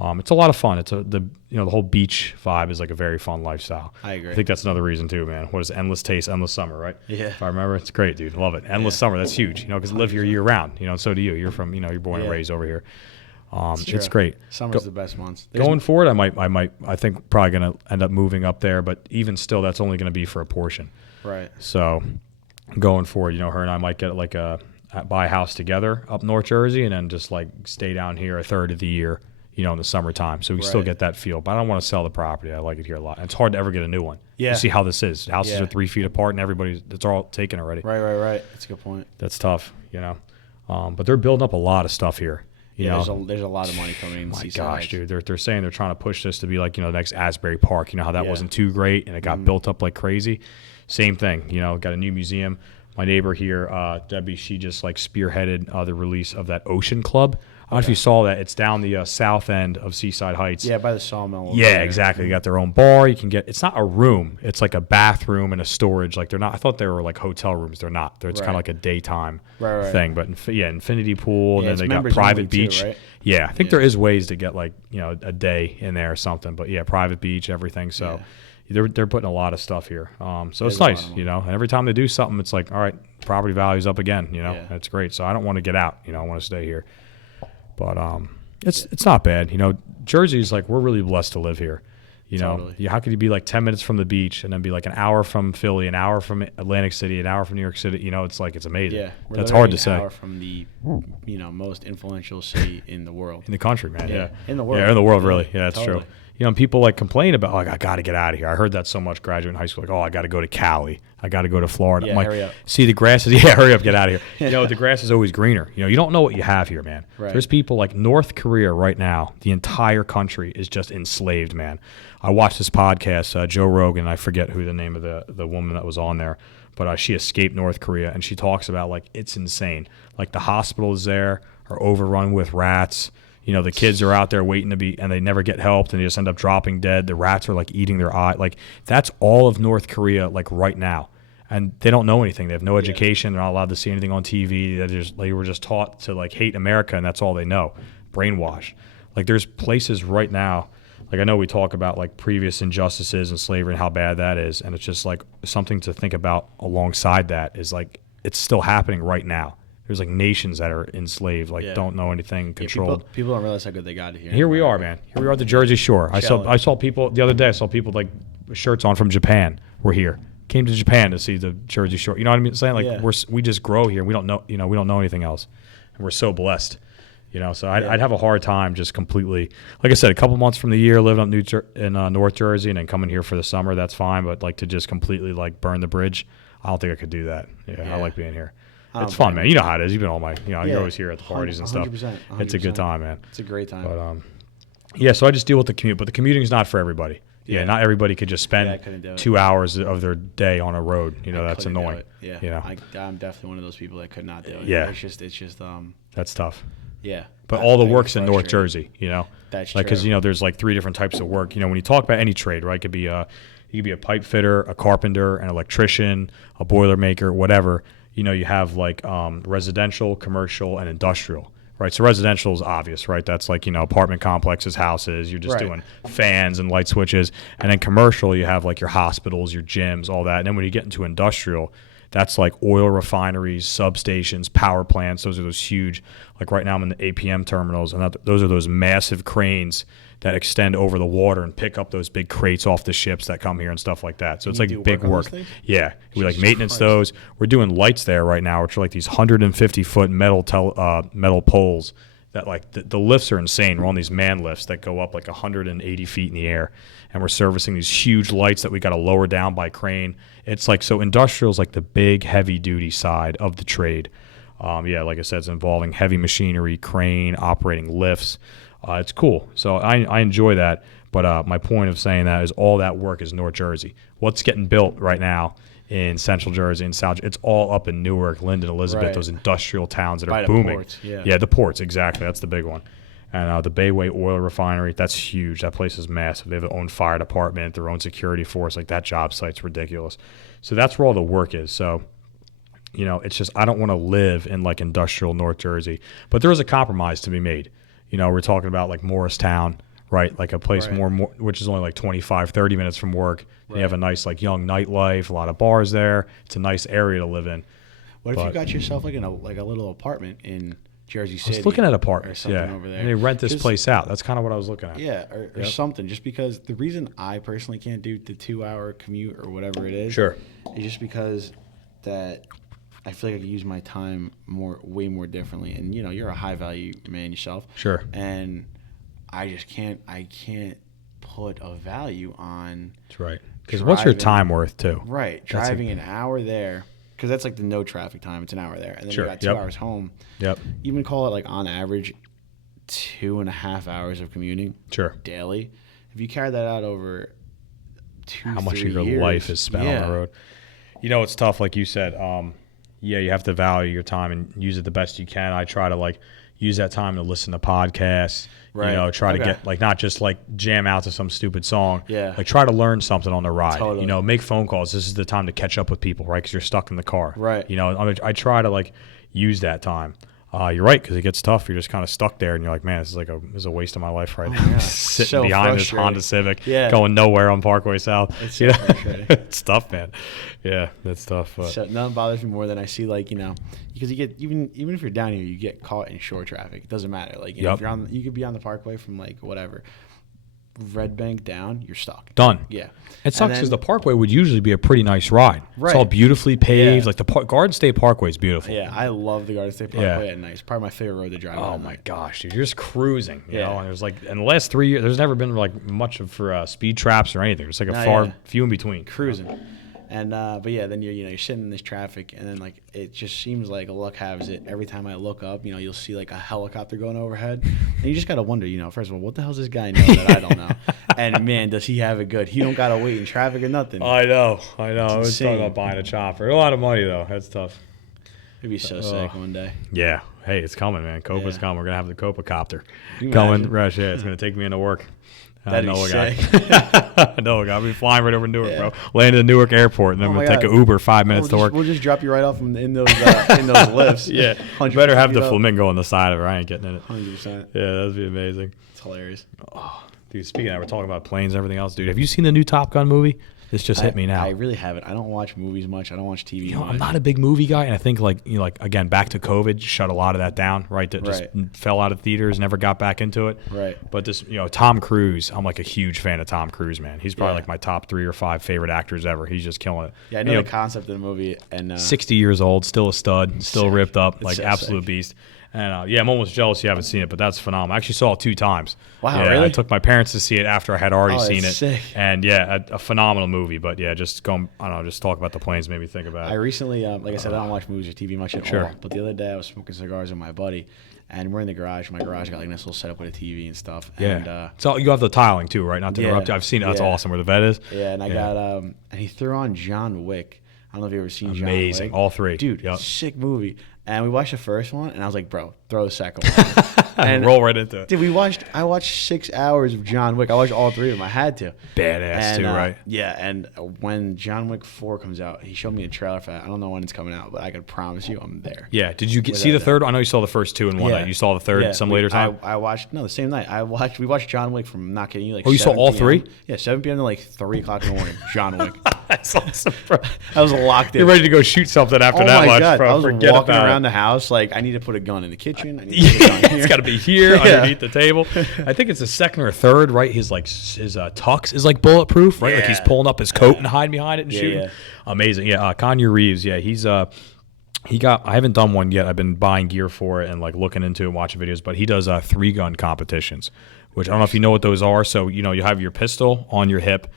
It's a lot of fun. It's the whole beach vibe is like a very fun lifestyle. I agree. I think that's another reason too, man. What is it? Endless taste, endless summer, right? Yeah. If I remember, it's great, dude. Love it. Endless summer. That's huge. Because I live here year round. And so do you. You're from you're born and raised over here. It's great. Summer's the best months. Going forward, I think probably gonna end up moving up there, but even still, that's only gonna be for a portion. Right. So going forward, her and I might get like buy a house together up North Jersey, and then just like stay down here a third of the year. In the summertime. So we still get that feel. But I don't want to sell the property. I like it here a lot. And it's hard to ever get a new one. Yeah. You see how this is. Houses are 3 feet apart, and it's all taken already. Right. That's a good point. That's tough, But they're building up a lot of stuff here. There's a lot of money coming in. My gosh, dude. They're saying they're trying to push this to be like, the next Asbury Park. How that wasn't too great, and it got built up like crazy. Same thing, got a new museum. My neighbor here, Debbie, she just like spearheaded the release of that Ocean Club. I don't know if you saw that. It's down the south end of Seaside Heights. Yeah, by the sawmill. Yeah, exactly. They got their own bar. You can it's not a room. It's like a bathroom and a storage. Like they're not. I thought they were like hotel rooms. They're not. It's kind of like a daytime thing. But infinity pool, and then they got private beach. Too, right? Yeah, I think there is ways to get like a day in there or something. But yeah, private beach, everything. So they're putting a lot of stuff here. So it's nice, And every time they do something, it's like, all right, property value's up again. That's great. So I don't want to get out. I want to stay here. But it's not bad. Jersey's like, we're really blessed to live here. Totally. How could you be like 10 minutes from the beach and then be like an hour from Philly, an hour from Atlantic City, an hour from New York City? It's like, it's amazing. Yeah, that's hard to say. An hour from the most influential city in the world. In the country, man. Yeah. In the world. Yeah, in the world, really. Yeah, that's true. And people like complain about like, I got to get out of here. I heard that so much graduating high school. Like, I got to go to Cali. I got to go to Florida. Yeah, I'm like, hurry up. See, the grass is, hurry up, get out of here. The grass is always greener. You don't know what you have here, man. Right. There's people like North Korea right now. The entire country is just enslaved, man. I watched this podcast, Joe Rogan. I forget who the name of the woman that was on there, but she escaped North Korea, and she talks about like, it's insane. Like the hospitals there are overrun with rats. The kids are out there waiting to be, and they never get helped, and they just end up dropping dead. The rats are like eating their eye. Like that's all of North Korea, like right now, and they don't know anything. They have no education. They're not allowed to see anything on TV. They were just taught to like hate America, and that's all they know. Brainwashed. Like there's places right now. Like I know we talk about like previous injustices and slavery and how bad that is, and it's just like something to think about alongside that is like it's still happening right now. There's like nations that are enslaved, like don't know anything, controlled. People don't realize how good they got it here. Here we are, man. Here we are at the Jersey Shore. I saw people the other day. I saw people like shirts on from Japan. We're here. Came to Japan to see the Jersey Shore. You know what I mean? Saying like we just grow here. We don't know. We don't know anything else, and we're so blessed. So I'd have a hard time just completely. Like I said, a couple months from the year living up in North Jersey and then coming here for the summer. That's fine, but like to just completely like burn the bridge, I don't think I could do that. Yeah. I like being here. It's fun, man. You know how it is. You've been all you're always here at the parties and stuff. 100%. It's a good time, man. It's a great time. But so I just deal with the commute, but the commuting is not for everybody. Yeah, not everybody could just spend 2 hours of their day on a road. That's annoying. Yeah, I'm definitely one of those people that could not do it. Yeah, it's just that's tough. Yeah, but all the work's in North Jersey. That's like because there's like 3 different types of work. When you talk about any trade, right? It could be you could be a pipe fitter, a carpenter, an electrician, a boiler maker, whatever. you have like residential, commercial, and industrial. Right, so residential is obvious, right? That's like, apartment complexes, houses. You're just doing fans and light switches. And then commercial, you have like your hospitals, your gyms, all that. And then when you get into industrial, that's like oil refineries, substations, power plants. Those are those huge, like right now I'm in the APM terminals, and those are those massive cranes that extend over the water and pick up those big crates off the ships that come here and stuff like that. So it's like big work. Yeah, we like maintenance those. We're doing lights there right now, which are like these 150-foot metal poles that like the lifts are insane. We're on these man lifts that go up like 180 feet in the air, and we're servicing these huge lights that we got to lower down by crane. It's like, so industrial is like the big heavy duty side of the trade. Like I said, it's involving heavy machinery, crane, operating lifts. It's cool. So I enjoy that. But my point of saying that is all that work is North Jersey. What's getting built right now in Central Jersey and South, it's all up in Newark, Linden, Elizabeth, those industrial towns that are booming. Ports, the ports, exactly. That's the big one. And the Bayway Oil Refinery, that's huge. That place is massive. They have their own fire department, their own security force. Like, that job site's ridiculous. So that's where all the work is. So, it's just, I don't want to live in like industrial North Jersey. But there is a compromise to be made. We're talking about like Morristown, right? Like a place more, which is only like 25, 30 minutes from work. You have a nice like young nightlife, a lot of bars there. It's a nice area to live in. What if you got yourself like a little apartment in Jersey City? I was looking at apartments, over there. And they rent this place out. That's kind of what I was looking at. Yeah, or something. Just because the reason I personally can't do the 2-hour commute or whatever it is, is just because that I feel like I could use my time way more differently. And you're a high value man yourself. Sure. And I just can't put a value on. That's right. Because what's your time worth too? Right. Driving an hour there, because that's like the no traffic time. It's an hour there, and then you got 2 hours home. Yep. Even call it like on average 2.5 hours of commuting. Daily. If you carry that out over 2, how much 3 of your years, life is spent on the road? It's tough, like you said. You have to value your time and use it the best you can. I try to like use that time to listen to podcasts. Try to get like not just like jam out to some stupid song. Like try to learn something on the ride. Totally. Make phone calls. This is the time to catch up with people, right? Because you're stuck in the car. Right. I try to like use that time. You're right, because it gets tough. You're just kind of stuck there, and you're like, man, this is a waste of my life right now. Sitting behind this Honda Civic, going nowhere on Parkway South. It's so frustrating. It's tough, man. Yeah, that's tough. So nothing bothers me more than I see because you get even if you're down here, you get caught in shore traffic. It doesn't matter. Like if you're you could be on the Parkway from like whatever. Red Bank down, you're stuck. Done. Yeah. It sucks because the Parkway would usually be a pretty nice ride. Right. It's all beautifully paved. Like the Garden State Parkway is beautiful. Yeah, I love the Garden State Parkway at night. It's probably my favorite road to drive on. Oh my gosh, dude, you're just cruising. You know, and there's like in the last 3 years, there's never been like much for speed traps or anything. It's like few in between. Cruising. And but yeah, then you're sitting in this traffic, and then like it just seems like luck has it. Every time I look up, you'll see like a helicopter going overhead, and you just gotta wonder, first of all, what the hell does this guy know that I don't know? And man, does he have it good? He don't gotta wait in traffic or nothing. I know. I was talking about buying a chopper. A lot of money though. That's tough. It'd be so sick one day. Yeah. Hey, it's coming, man. COPA's coming. We're gonna have the COPA copter coming. Rush. Yeah, it's gonna take me into work. That'd be sick. I know a guy. I'll be flying right over Newark, bro. Land at Newark Airport, and then we'll take an Uber 5 minutes to work. We'll just drop you right off in those lifts. Yeah. Better have the flamingo on the side of it. I ain't getting in it. 100%. Yeah, that'd be amazing. It's hilarious. Oh, dude, speaking of that, we're talking about planes and everything else. Dude, have you seen the new Top Gun movie? This just hit me now. I really haven't. I don't watch movies much. I don't watch TV much. I'm not a big movie guy, and I think again, back to COVID, shut a lot of that down, right? That just fell out of theaters, never got back into it. Right. But this, Tom Cruise, I'm like a huge fan of Tom Cruise, man. He's probably like my top 3 or 5 favorite actors ever. He's just killing it. Yeah, I know the concept of the movie. And 60 years old, still a stud, still sick. ripped up, It's so absolute sick. Beast. And I'm almost jealous you haven't seen it, but that's phenomenal. I actually saw it 2 times. Wow, yeah, really? I took my parents to see it after I had already seen it. Sick. And a phenomenal movie. But yeah, just talk about the planes made me think about it. I recently, like I said, I don't watch movies or TV much at all. But the other day I was smoking cigars with my buddy, and we're in the garage. My garage got like a nice little setup with a TV and stuff. Yeah. And, so you have the tiling too, right? Not to interrupt you. I've seen it. That's awesome where the vet is. Yeah, and I got and he threw on John Wick. I don't know if you've ever seen John Wick. Amazing. All 3. Dude, sick movie. And we watched the first one, and I was like, bro, throw the second one. And roll right into it. Dude, I watched 6 hours of John Wick. I watched all 3 of them. I had to. Badass too, right? Yeah, and when John Wick 4 comes out, he showed me a trailer for that. I don't know when it's coming out, but I could promise you I'm there. Yeah. Did you see the third? I know you saw the first 2 in one night. You saw the third some later time? I watched, the same night. We watched John Wick from, not kidding you, like you saw all 3? Yeah, 7 p.m. to like 3 o'clock in the morning. John Wick. That's awesome, bro. I was locked in. You're ready to go shoot something after that much, God. bro. I was Forget walking about around it. the house like, I need to put a gun in the kitchen. I need to put a gun here. It's got to be here underneath the table. I think it's the second or third, right? His tux is like bulletproof, right? Like he's pulling up his coat and hiding behind it and shooting. Yeah. Amazing. Yeah, Keanu Reeves. Yeah, he's I haven't done one yet. I've been buying gear for it and like looking into it and watching videos. But he does 3-gun competitions, which I don't know if you know what those are. So you have your pistol on your hip.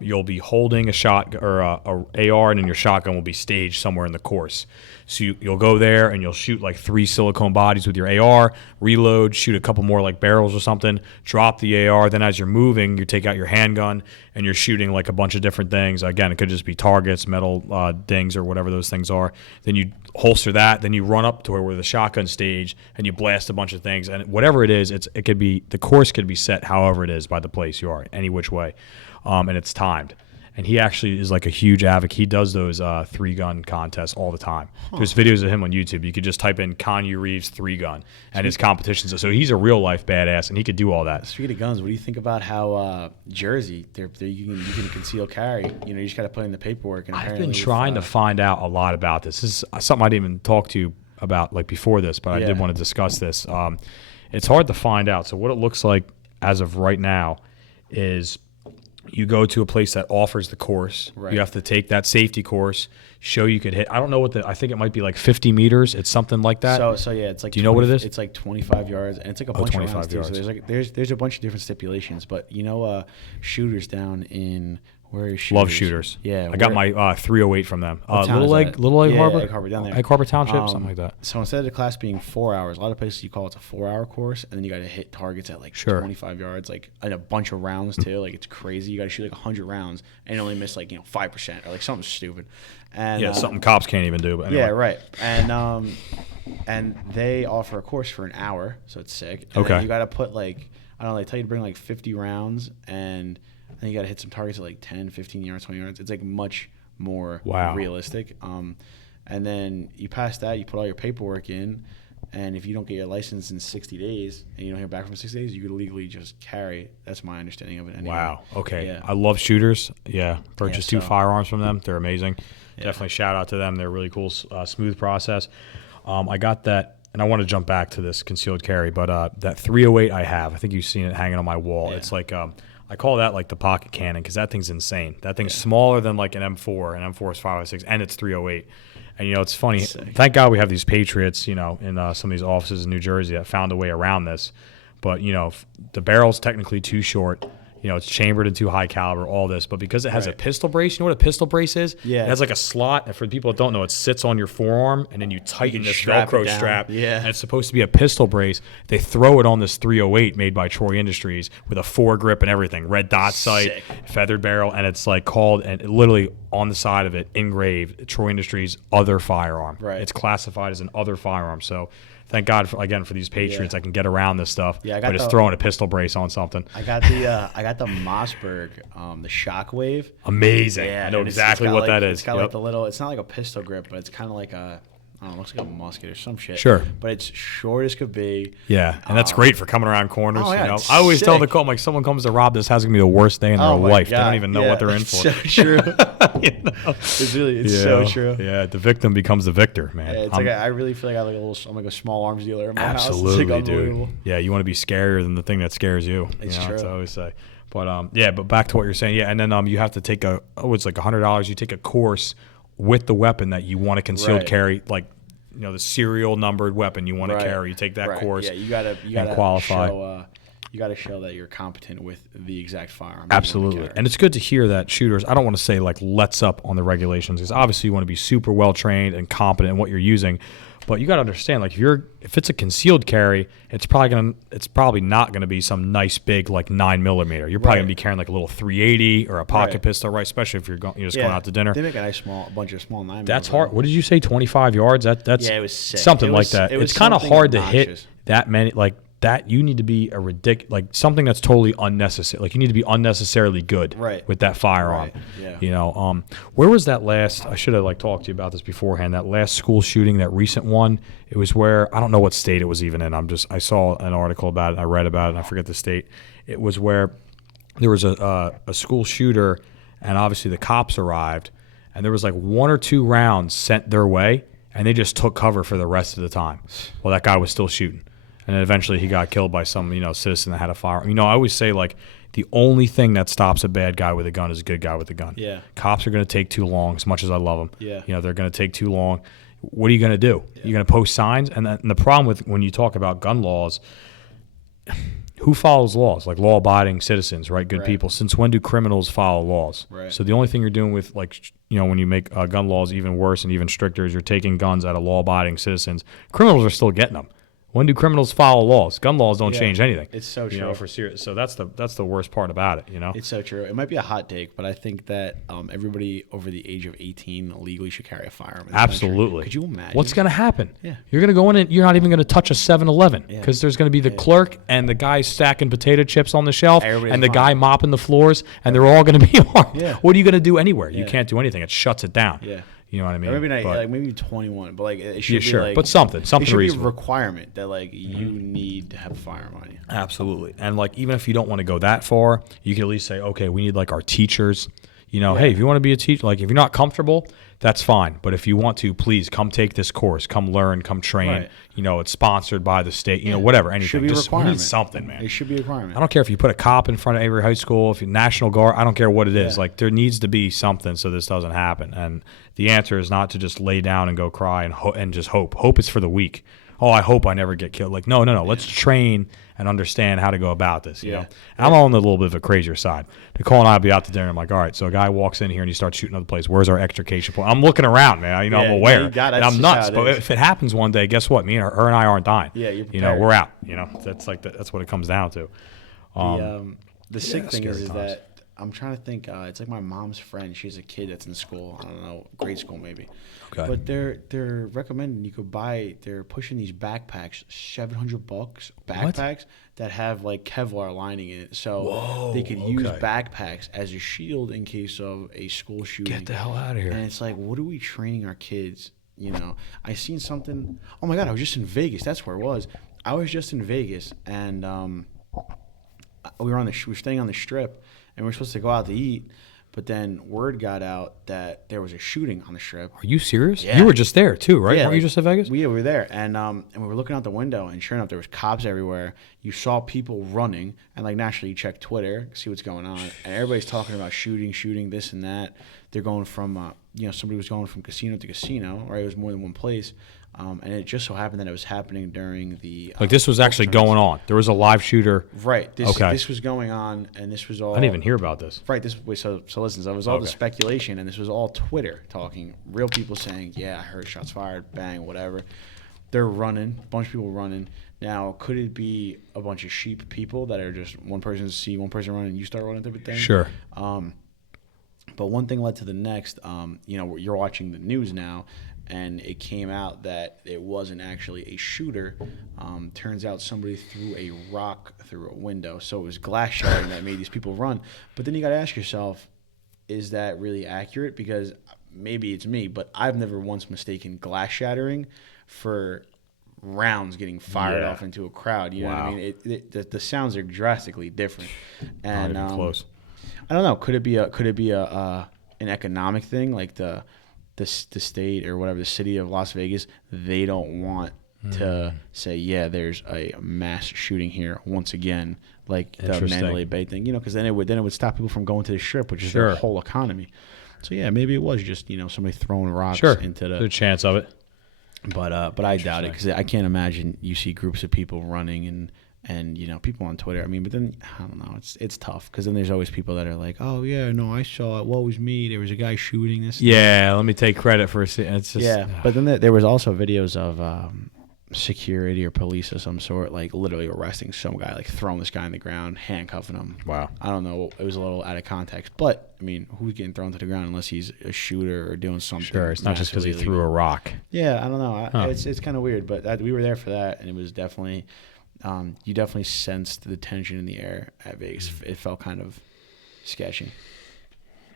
You'll be holding a shot or a AR, and then your shotgun will be staged somewhere in the course. So you'll go there and you'll shoot like 3 silicone bodies with your AR, reload, shoot a couple more like barrels or something, drop the AR. Then as you're moving, you take out your handgun and you're shooting like a bunch of different things. Again, it could just be targets, metal dings, or whatever those things are. Then you holster that. Then you run up to where the shotgun stage and you blast a bunch of things. And whatever it is, it could be, the course could be set however it is by the place you are, any which way. And it's timed. And he actually is like a huge advocate. He does those 3-gun contests all the time. There's videos of him on YouTube. You could just type in Keanu Reeves 3-gun and his competitions. So he's a real life badass, and he could do all that. Speaking of guns, what do you think about how Jersey, you can conceal carry? You just got to put in the paperwork. And I've been trying to find out a lot about this. This is something I didn't even talk to you about like before this, but I did want to discuss this. It's hard to find out. So what it looks like as of right now is you go to a place that offers the course. Right. You have to take that safety course, show you could hit. I don't know I think it might be like 50 meters. It's something like that. So yeah, it's like. Do you know what it is? It's like 25 yards, and it's like a bunch of rounds too. So there's a bunch of different stipulations, but shooters down in. Where is Shooters? Love Shooters. Yeah. I got my 308 from them. Little Egg Harbor? Egg Harbor down there. Egg Harbor Township, something like that. So instead of the class being 4 hours, a lot of places you call it a 4-hour course, and then you got to hit targets at like 25 yards, like and a bunch of rounds too. Like it's crazy. You got to shoot like 100 rounds and only miss like 5% or like something stupid. And something cops can't even do. But anyway. Yeah, right. And they offer a course for an hour, so it's sick. And then you got to put like they tell you to bring like 50 rounds and. Then you got to hit some targets at like 10, 15 yards, 20 yards. It's like much more realistic. And then you pass that, you put all your paperwork in, and if you don't get your license in 60 days and you don't hear back from 60 days, you could legally just carry. That's my understanding of it anyway. Wow. Okay. Yeah. I love Shooters. Yeah. Purchased 2 firearms from them. They're amazing. Yeah. Definitely shout out to them. They're really cool, smooth process. I got that. And I want to jump back to this concealed carry, but that 308 I have, I think you've seen it hanging on my wall. Yeah. It's like I call that like the pocket cannon because that thing's insane. That thing's smaller than like an M4, and M4 is 5.56, and it's 308. And it's funny. Thank God we have these patriots, in some of these offices in New Jersey that found a way around this. But the barrel's technically too short. It's chambered in too high caliber, all this. But because it has a pistol brace, you know what a pistol brace is? Yeah. It has like a slot. And for the people that don't know, it sits on your forearm, and then you tighten this Velcro strap. Yeah. And it's supposed to be a pistol brace. They throw it on this 308 made by Troy Industries with a foregrip and everything. Red dot sight, feathered barrel. And it's like called, and literally on the side of it, engraved, Troy Industries other firearm. Right. It's classified as an other firearm. So thank God for these Patriots. I can get around this stuff. Yeah, by just throwing a pistol brace on something. I got the Mossberg, the Shockwave. Amazing. Yeah, I know exactly what that is. It's got like the little. It's not like a pistol grip, but it's kind of like a. I don't know, looks like a musket or some shit. Sure. But it's short as could be. Yeah, and that's great for coming around corners. I always tell the call, like, someone comes to rob this house, going to be the worst day in their life. God. They don't even know what they're in for. So true. It's so true. Yeah, the victim bemes the victor, man. Yeah, it's I really feel like I'm like a small arms dealer in my house. Absolutely, dude. Yeah, you want to be scarier than the thing that scares you. It's true. That's what I always say. But but back to what you're saying. Yeah, and then you have to take it's like $100. You take a course with the weapon that you want to concealed carry, like. The serial numbered weapon you want to carry. You take that course. Yeah, you gotta qualify. You got to show that you're competent with the exact firearm. Absolutely, and it's good to hear that shooters. I don't want to say like lets up on the regulations because obviously you want to be super well trained and competent in what you're using, But you got to understand, like if it's a concealed carry, it's probably not gonna be some nice big like 9mm. You're probably gonna be carrying like a little 380 or a pocket pistol, right? Especially if you're just going out to dinner. They make a bunch of small 9mm. That's hard. What did you say? 25 yards? That's it was sick. Something like that. It's kind of hard to hit that many like. That you need to be something that's totally unnecessary. Like you need to be unnecessarily good with that firearm. Right. Yeah. Where was that last? I should have talked to you about this beforehand. That last school shooting, that recent one. It was where I don't know what state it was even in. I saw an article about it. And I read about it. And I forget the state. It was where there was a school shooter, and obviously the cops arrived, and there was like 1 or 2 rounds sent their way, and they just took cover for the rest of the time. Well, that guy was still shooting. And then eventually he got killed by some, citizen that had a firearm. I always say, like, the only thing that stops a bad guy with a gun is a good guy with a gun. Yeah. Cops are going to take too long, as much as I love them. Yeah. They're going to take too long. What are you going to do? Yeah. You're going to post signs? And the problem with when you talk about gun laws, who follows laws? Like law-abiding citizens, right? Good people. Since when do criminals follow laws? Right. So the only thing you're doing with, when you make gun laws even worse and even stricter is you're taking guns out of law-abiding citizens. Criminals are still getting them. When do criminals follow laws? Gun laws don't change anything. It's so true. For serious. So that's the worst part about it. It's so true. It might be a hot take, but I think that everybody over the age of 18 legally should carry a firearm. Absolutely. Could you imagine? What's going to happen? Yeah. You're going to go in and you're not even going to touch a 7-Eleven because there's going to be the clerk and the guy stacking potato chips on the shelf and the guy mopping the floors, and they're all going to be armed. Yeah. What are you going to do anywhere? You can't do anything. It shuts it down. Yeah. You know what I mean? Or maybe not, maybe 21, but it should be but something it should reasonable. be a requirement that you need to have a firearm on you. Absolutely. And even if you don't want to go that far, you can at least say, okay, we need our teachers. Hey, if you want to be a teacher, if you're not comfortable, that's fine. But if you want to, please come take this course, come learn, come train. Right. It's sponsored by the state, whatever, anything. It should be a requirement. We need something, man. It should be a requirement. I don't care if you put a cop in front of every high school, if you're National Guard, I don't care what it is. There needs to be something so this doesn't happen. And the answer is not to just lay down and go cry and just hope. Hope is for the weak. Oh, I hope I never get killed. No. Let's train and understand how to go about this. You know? And I'm on the little bit of a crazier side. Nicole and I will be out to dinner. I'm like, all right, so a guy walks in here and he starts shooting other place. Where's our extrication point? I'm looking around, man. I'm aware. And I'm nuts. But if it happens one day, guess what? Her and I aren't dying. Yeah, you're prepared. We're out. That's that's what it comes down to. The sick thing is that I'm trying to think. It's like my mom's friend. She has a kid that's in school. I don't know, grade school maybe. Okay. But they're recommending you could buy. They're pushing these backpacks, $700 backpacks that have Kevlar lining in it, so they could use backpacks as a shield in case of a school shooting. Get the hell out of here! And it's what are we training our kids? I seen something. Oh my God! I was just in Vegas. That's where it was. I was just in Vegas, and we were staying on the Strip. And we were supposed to go out to eat, but then word got out that there was a shooting on the Strip. Are you serious? Yeah. You were just there too, right? Yeah, Weren't you just in Vegas? We were there, and we were looking out the window, and sure enough, there was cops everywhere. You saw people running, and naturally, you check Twitter, see what's going on, and everybody's talking about shooting, this and that. They're going from, somebody was going from casino to casino, right? It was more than one place. And it just so happened that it was happening during the this was actually going on. There was a live shooter. Right. This was going on, and this was all. I didn't even hear about this. Right. So listen. So it was all the speculation, and this was all Twitter talking. Real people saying, "Yeah, I heard shots fired, bang, whatever." They're running. A bunch of people running. Now, could it be a bunch of sheep people that are just one person see one person running, and you start running type of thing? Sure. But one thing led to the next. You're watching the news now. And it came out that it wasn't actually a shooter. Turns out somebody threw a rock through a window. So it was glass shattering that made these people run. But then you got to ask yourself, is that really accurate? Because maybe it's me, but I've never once mistaken glass shattering for rounds getting fired off into a crowd. You know what I mean? The sounds are drastically different. And not even close. I don't know. Could it be an economic thing, like the state or whatever, the city of Las Vegas, they don't want to say, there's a mass shooting here once again, like the Mandalay Bay thing, because then it would stop people from going to the Strip, which is their whole economy. So maybe it was just somebody throwing rocks into the. There's a chance of it, but I doubt it, because I can't imagine you see groups of people running And, people on Twitter, I mean, but then, I don't know, it's tough because then there's always people that are like, oh, yeah, no, I saw it. What was me? There was a guy shooting this. Yeah, let me take credit for it. It's just, yeah, but then there was also videos of security or police of some sort, like literally arresting some guy, like throwing this guy on the ground, handcuffing him. Wow. I don't know. It was a little out of context. But, I mean, who's getting thrown to the ground unless he's a shooter or doing something? Sure, it's not just because he threw a rock. Yeah, I don't know. It's kind of weird, but we were there for that, and it was definitely... you definitely sensed the tension in the air at Vegas. It felt kind of sketchy.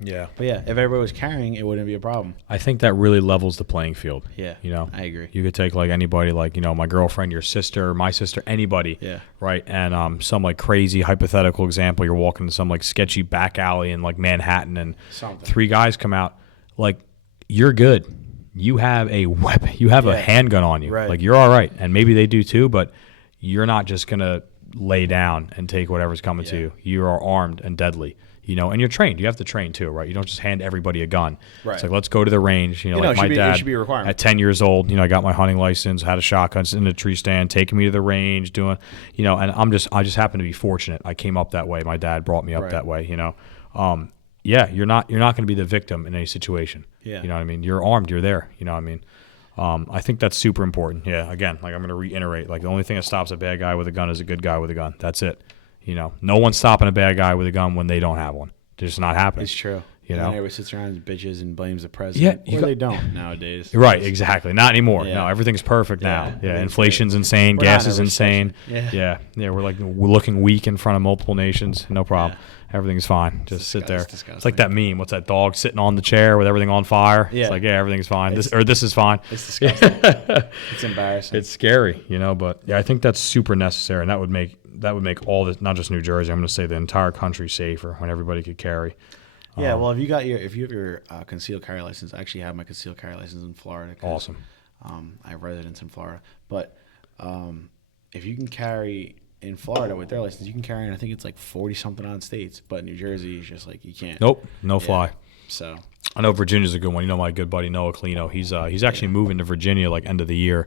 Yeah. But yeah, if everybody was carrying, it wouldn't be a problem. I think that really levels the playing field. Yeah. I agree. You could take like anybody, like, my girlfriend, your sister, my sister, anybody. Yeah. Right. And some like crazy hypothetical example, you're walking to some like sketchy back alley in like Manhattan and three guys come out. Like, you're good. You have a weapon. You have a handgun on you. Right. Like, you're all right. And maybe they do too, but you're not just going to lay down and take whatever's coming to you. You are armed and deadly, and you're trained. You have to train too, right? You don't just hand everybody a gun. Right. It's like, let's go to the range. Like my dad, it should be a requirement. At 10 years old, I got my hunting license, had a shotgun in the tree stand, taking me to the range, doing, and I just happen to be fortunate. I came up that way. My dad brought me up that way, Yeah, you're not going to be the victim in any situation. Yeah. You know what I mean? You're armed. You're there. You know what I mean? I think that's super important. Yeah, again, like I'm going to reiterate, like the only thing that stops a bad guy with a gun is a good guy with a gun. That's it. No one's stopping a bad guy with a gun when they don't have one. It's just not happening. It's true. Everybody sits around and bitches and blames the president. Yeah, they don't nowadays. Right, exactly. Not anymore. Yeah. No, everything's perfect now. Yeah, inflation's insane. Gas is insane. Yeah. We're looking weak in front of multiple nations. No problem. Yeah. Everything's fine. Just sit there. It's like that meme. What's that dog sitting on the chair with everything on fire? Yeah. It's like, everything's fine. This is fine. It's disgusting. It's embarrassing. It's scary, but I think that's super necessary, and that would make all this, not just New Jersey, I'm going to say the entire country safer when everybody could carry. Yeah, well, if you have your concealed carry license, I actually have my concealed carry license in Florida. Awesome. I have residence in Florida, but if you can carry in Florida with their license, you can carry in, I think it's like 40 something odd states, but New Jersey is just like you can't. Nope, no fly. So I know Virginia's a good one. My good buddy Noah Clino, he's actually moving to Virginia like end of the year,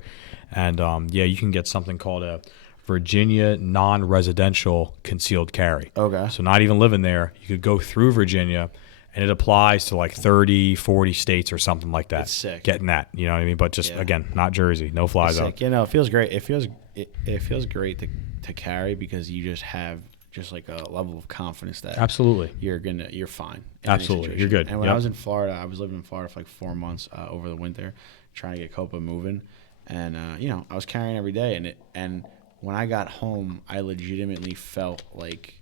and you can get something called a Virginia non-residential concealed carry. Okay. So not even living there, you could go through Virginia, and it applies to like 30, 40 states or something like that. It's sick. Getting that, you know what I mean? But just, again, not Jersey, no fly zone. It feels great. It feels great to carry because you just have just like a level of confidence that absolutely you're fine. Absolutely, you're good. And when I was in Florida, I was living in Florida for like 4 months over the winter, trying to get COPA moving, and I was carrying every day, and when I got home, I legitimately felt like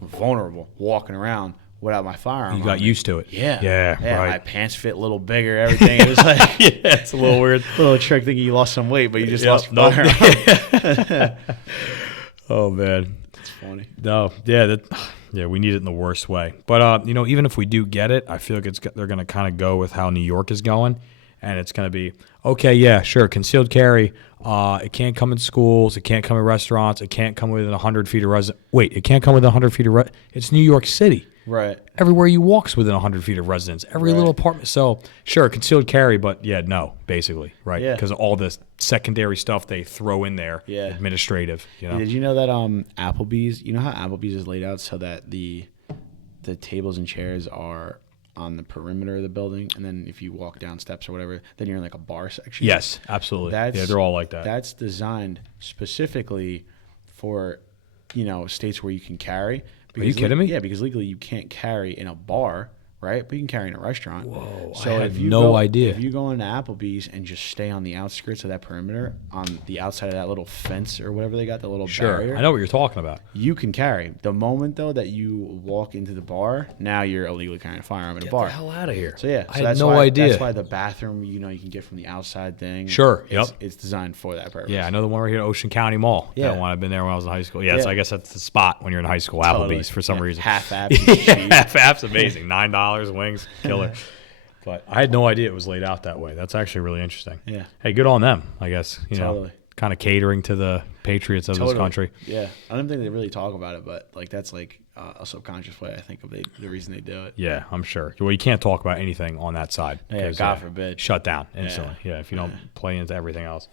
vulnerable walking around without my firearm. You got used to it. Yeah. Right. My pants fit a little bigger. Everything. It was like it's a little weird. Little trick thinking you lost some weight, but you just lost your firearm. Oh man, it's funny. No, yeah, we need it in the worst way. But even if we do get it, I feel like they're going to kind of go with how New York is going. And it's going to be, okay, yeah, sure, concealed carry. It can't come in schools. It can't come in restaurants. It can't come within 100 feet of residence. Wait, it can't come within 100 feet of it's New York City. Right. Everywhere you walk's within 100 feet of residence. Every little apartment. So, sure, concealed carry, but no, basically, right? Yeah. Because of all the secondary stuff they throw in there, administrative. Did you know that Applebee's, how Applebee's is laid out so that the tables and chairs are on the perimeter of the building, and then if you walk down steps or whatever, then you're in like a bar section? Yes, absolutely. They're all like that. That's designed specifically for, states where you can carry. Are you kidding me? Yeah, because legally you can't carry in a bar, right? But you can carry in a restaurant. Whoa, so I had no idea. If you go into Applebee's and just stay on the outskirts of that perimeter, on the outside of that little fence or whatever they got, the little barrier. I know what you're talking about. You can carry. The moment, though, that you walk into the bar, now you're illegally carrying a firearm in a bar. Get the hell out of here. So, yeah. I had no idea. That's why the bathroom, you can get from the outside thing. Sure, It's designed for that purpose. Yeah, I know the one right here at Ocean County Mall. Yeah. That one, I've been there when I was in high school. Yeah, so I guess that's the spot when you're in high school, Applebee's, for some reason. Half apps. Half apps, amazing. $9, wings, killer. But I had no idea it was laid out that way. That's actually really interesting. Yeah. Hey, good on them, I guess. Totally. Kind of catering to the patriots of this country. Yeah. I don't think they really talk about it, but that's like a subconscious way I think of the reason they do it. Yeah, I'm sure. Well, you can't talk about anything on that side. Yeah, God forbid. Shut down instantly. Yeah, if you don't play into everything else.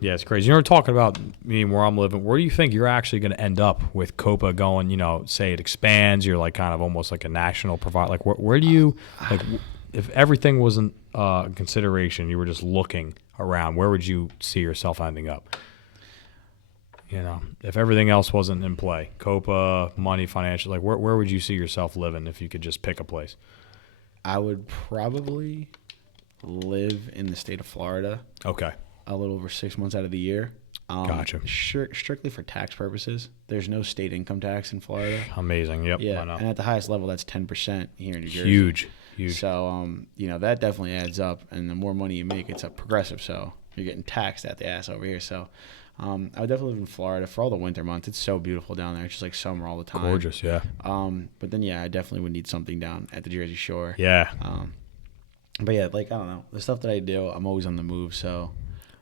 Yeah, it's crazy. You know, we're talking about me where I'm living. Where do you think you're actually going to end up with COPA going? You know, say it expands. You're like kind of almost like a national provider. Like, where do you like? If everything wasn't a consideration, you were just looking around. Where would you see yourself ending up? You know, if everything else wasn't in play, COPA, money, financial. Like, where would you see yourself living if you could just pick a place? I would probably live in the state of Florida. Okay. A little over 6 months out of the year. Gotcha. Strictly for tax purposes. There's no state income tax in Florida. Amazing. Yep. Yeah, and at the highest level, that's 10% here in New Jersey. Huge. So, you know, that definitely adds up. And the more money you make, it's progressive. So you're getting taxed at the ass over here. So I would definitely live in Florida for all the winter months. It's so beautiful down there. It's just like summer all the time. Gorgeous, yeah. But then, yeah, I definitely would need something down at the Jersey Shore. Yeah. But, yeah, like, I don't know. The stuff that I do, I'm always on the move, so.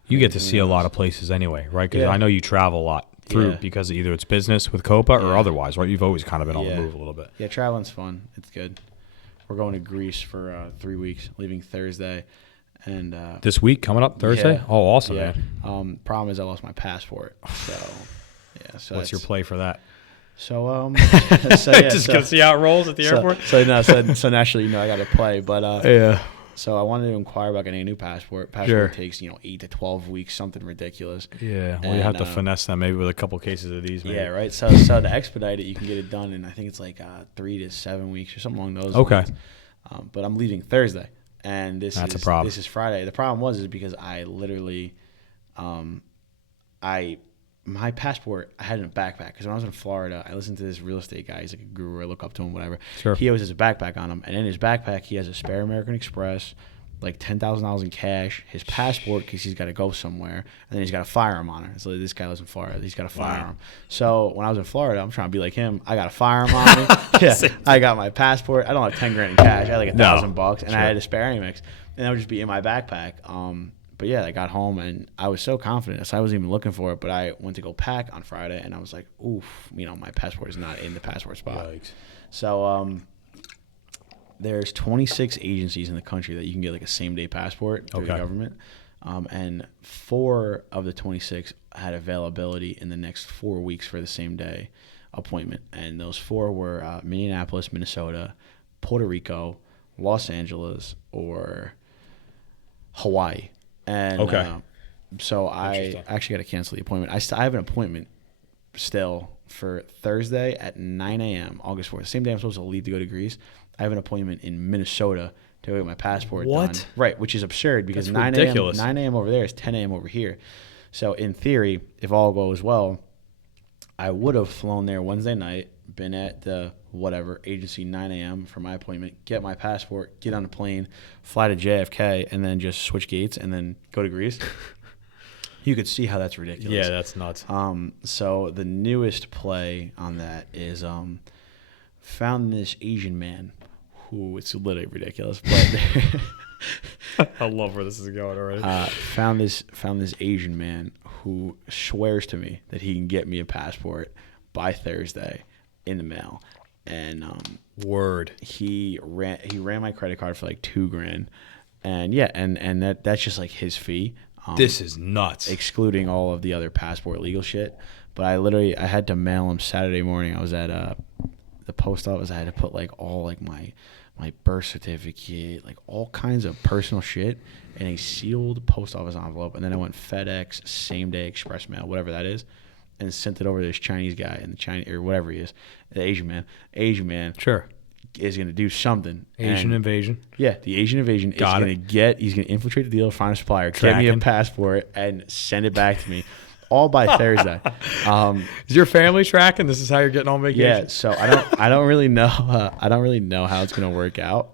You get to see a lot of places anyway, right? Because I know you travel a lot through because either it's business with COPA or otherwise, right? You've always kind of been on the move a little bit. Yeah, traveling's fun. It's good. We're going to Greece for 3 weeks, leaving Thursday. And this week coming up Thursday? Yeah, oh, awesome, man. Problem is I lost my passport. So, yeah. So what's your play for that? So, just gonna see how it rolls at the airport. So naturally, you know, I got to play. But yeah. So I wanted to inquire about getting a new passport. Passport takes 8 to 12 weeks, something ridiculous. Yeah, well, you have to finesse them maybe with a couple cases of these. Maybe. Yeah, right. So to expedite it, you can get it done in I think it's like 3 to 7 weeks or something along those lines. Okay. But I'm leaving Thursday, and this is Friday. The problem is because I literally, my passport I had in a backpack because when I was in Florida, I listened to this real estate guy. He's like a guru. I look up to him, whatever. Sure. He always has a backpack on him, and in his backpack he has a spare American Express, like $10,000 in cash, his passport because he's got to go somewhere, and then he's got a firearm on her. So this guy lives in Florida. He's got a firearm. Wow. So when I was in Florida, I'm trying to be like him. I got a firearm on me. Yeah, I got my passport. I don't have 10 grand in cash. I had like $1,000, and I had a spare Amex, and that would just be in my backpack. But yeah, I got home and I was so confident. So I wasn't even looking for it. But I went to go pack on Friday and I was like, oof, my passport is not in the passport spot. Yikes. So there's 26 agencies in the country that you can get like a same day passport through the government. And 4 of the 26 had availability in the next 4 weeks for the same day appointment. And those 4 were Minneapolis, Minnesota, Puerto Rico, Los Angeles, or Hawaii. And so I actually got to cancel the appointment. I have an appointment still for Thursday at 9 a.m. August 4th. Same day I'm supposed to leave to go to Greece. I have an appointment in Minnesota to go get my passport done. Right, which is absurd because 9 a.m. over there is 10 a.m. over here. So in theory, if all goes well, I would have flown there Wednesday night, been at the whatever agency 9 a.m. for my appointment, get my passport, get on a plane, fly to JFK, and then just switch gates and then go to Greece. You could see how that's ridiculous. Yeah, that's nuts. So the newest play on that is found this Asian man who, it's literally ridiculous, but I love where this is going already. Found this Asian man who swears to me that he can get me a passport by Thursday in the mail. And he ran my credit card for like $2,000, and and that's just like his fee. This is nuts, excluding all of the other passport legal shit. But I had to mail him Saturday morning. I was at the post office. I had to put like all like my birth certificate, like all kinds of personal shit in a sealed post office envelope, and then I went FedEx, same day express mail, whatever that is, and sent it over to this Chinese guy and the Chinese or whatever he is, the Asian man. Sure. Is going to do something. Asian invasion. Yeah, the Asian invasion he's going to infiltrate the deal, find a supplier, get me a passport, and send it back to me, all by Thursday. Is your family tracking? This is how you're getting on vacation? Yeah, so I don't really know how it's going to work out,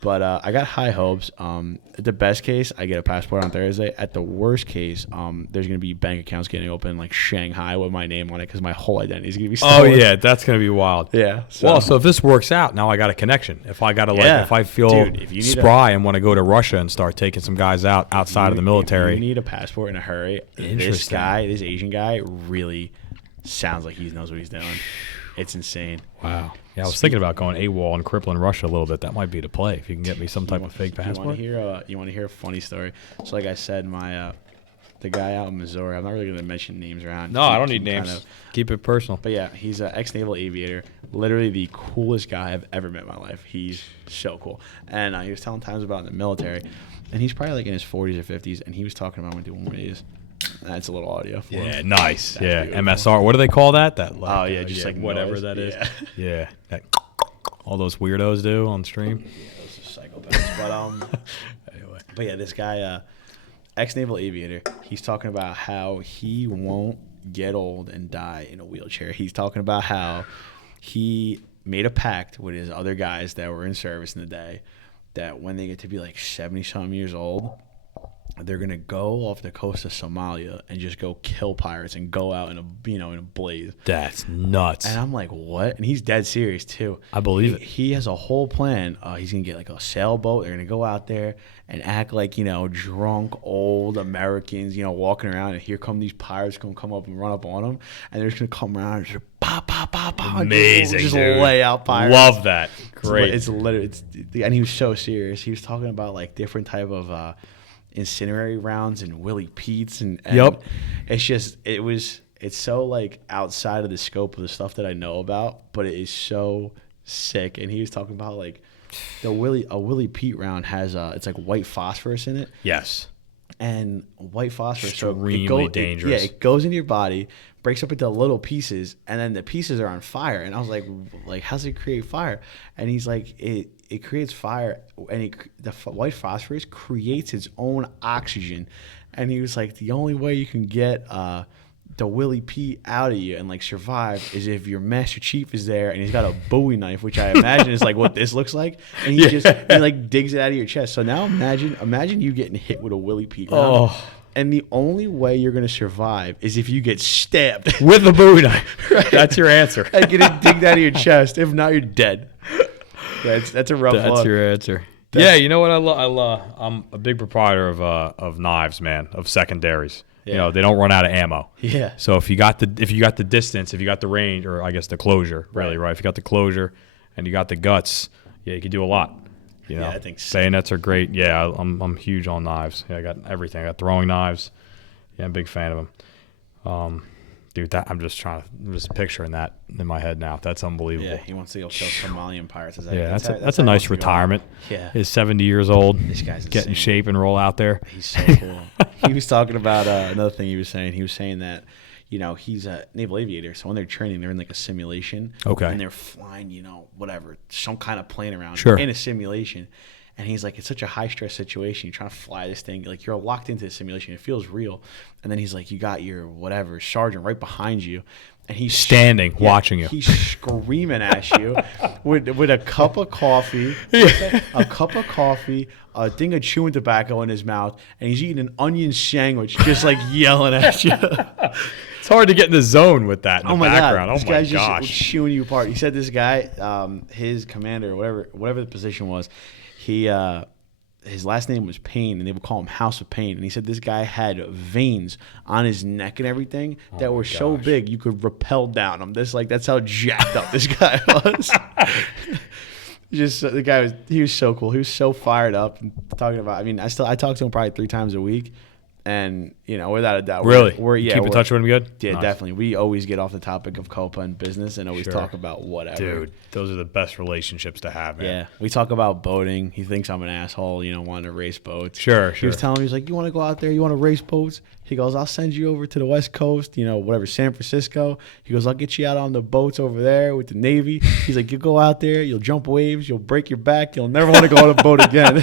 but I got high hopes. At the best case, I get a passport on Thursday. At the worst case, there's going to be bank accounts getting open like Shanghai with my name on it because my whole identity is going to be stolen. Oh yeah, that's going to be wild. Yeah. So if this works out, now I got a connection. If I got to if I feel spry and want to go to Russia and start taking some guys outside of the military, you need a passport in a hurry. This Asian guy, really sounds like he knows what he's doing. It's insane. Wow. Yeah, I was thinking about going AWOL and crippling Russia a little bit. That might be the play if you can get me some type of fake passport. You want to hear a funny story? So like I said, the guy out in Missouri. I'm not really gonna mention names around. No, I don't need names. Keep it personal. But yeah, he's an ex-naval aviator. Literally the coolest guy I've ever met in my life. He's so cool. And he was telling times about in the military, and he's probably like in his 40s or 50s, and he was talking about when doing one of these. That's a little audio for him. Nice. That's yeah, beautiful. MSR. What do they call that? Just like whatever noise. that is. Yeah. Yeah. That all those weirdos do on stream. Yeah, those are psychopaths. But Anyway. But yeah, this guy, ex-naval aviator, he's talking about how he won't get old and die in a wheelchair. He's talking about how he made a pact with his other guys that were in service in the day that when they get to be like 70-something years old, they're gonna go off the coast of Somalia and just go kill pirates and go out in a blaze. That's nuts. And I'm like, what? And he's dead serious too. I believe it. He has a whole plan. He's gonna get like a sailboat. They're gonna go out there and act like drunk old Americans, walking around. And here come these pirates gonna come up and run up on them, and they're just gonna come around and just pop, pop, pop, pop. Amazing, just dude. lay out pirates. Love that. Great. It's literally and he was so serious. He was talking about like different type of incendiary rounds and Willie Pete's and Yep. It's so like outside of the scope of the stuff that I know about, but it is so sick. And he was talking about like a Willie Pete round has it's like white phosphorus in it. Yes. And white phosphorus Extremely dangerous. It goes into your body, breaks up into little pieces, and then the pieces are on fire. And I was like how's it create fire? And he's like it creates fire, and the white phosphorus creates its own oxygen. And he was like, the only way you can get the Willie Pete out of you and like survive is if your Master Chief is there and he's got a Bowie knife, which I imagine is like what this looks like, and he like digs it out of your chest. So now imagine you getting hit with a Willie Pete round. Oh. And the only way you're gonna survive is if you get stabbed With a Bowie knife. Right. That's your answer. And get it digged out of your chest. If not, you're dead. That's a rough That's look. your answer. Yeah, you know what? I'm a big proprietor of knives, man, of secondaries. Yeah. They don't run out of ammo. Yeah. So if you got the distance, if you got the range, or I guess the closure, really, right? If you got the closure and you got the guts, you can do a lot. I think so. Bayonets are great. Yeah, I'm huge on knives. Yeah, I got everything. I got throwing knives. Yeah, I'm a big fan of them. Dude, I'm just picturing that in my head now. That's unbelievable. Yeah, he wants to go kill Somalian pirates. That's a nice retirement. Yeah. He's 70 years old. This guy's get in insane. shape and roll out there. He's so cool. He was talking about another thing he was saying. He was saying that, he's a naval aviator. So when they're training, they're in like a simulation. Okay. And they're flying, whatever, some kind of plane around Sure. in a simulation. And he's like, it's such a high stress situation. You're trying to fly this thing. Like, you're locked into the simulation. It feels real. And then he's like, you got your whatever sergeant right behind you. And he's Standing, watching you. He's screaming at you with a cup of coffee, a thing of chewing tobacco in his mouth, and he's eating an onion sandwich, just like yelling at you. It's hard to get in the zone with that in the background. God. This Oh my guy's gosh. just chewing you apart. He said this guy, his commander, whatever the position was, his last name was Payne, and they would call him House of Pain. And he said this guy had veins on his neck and everything that were so big you could rappel down them. That's how jacked up this guy was. He was so cool. He was so fired up and talking about. I mean, I talk to him probably 3 times a week. And, without a doubt. Really? You keep in touch with him good? Yeah, Nice. definitely. We always get off the topic of COPA and business and always Sure. talk about whatever. Dude, those are the best relationships to have, man. Yeah. We talk about boating. He thinks I'm an asshole, wanting to race boats. Sure. He was telling me, he's like, you want to go out there? You want to race boats? He goes, I'll send you over to the West Coast, whatever, San Francisco. He goes, I'll get you out on the boats over there with the Navy. He's like, you go out there, you'll jump waves, you'll break your back, you'll never want to go on a boat again.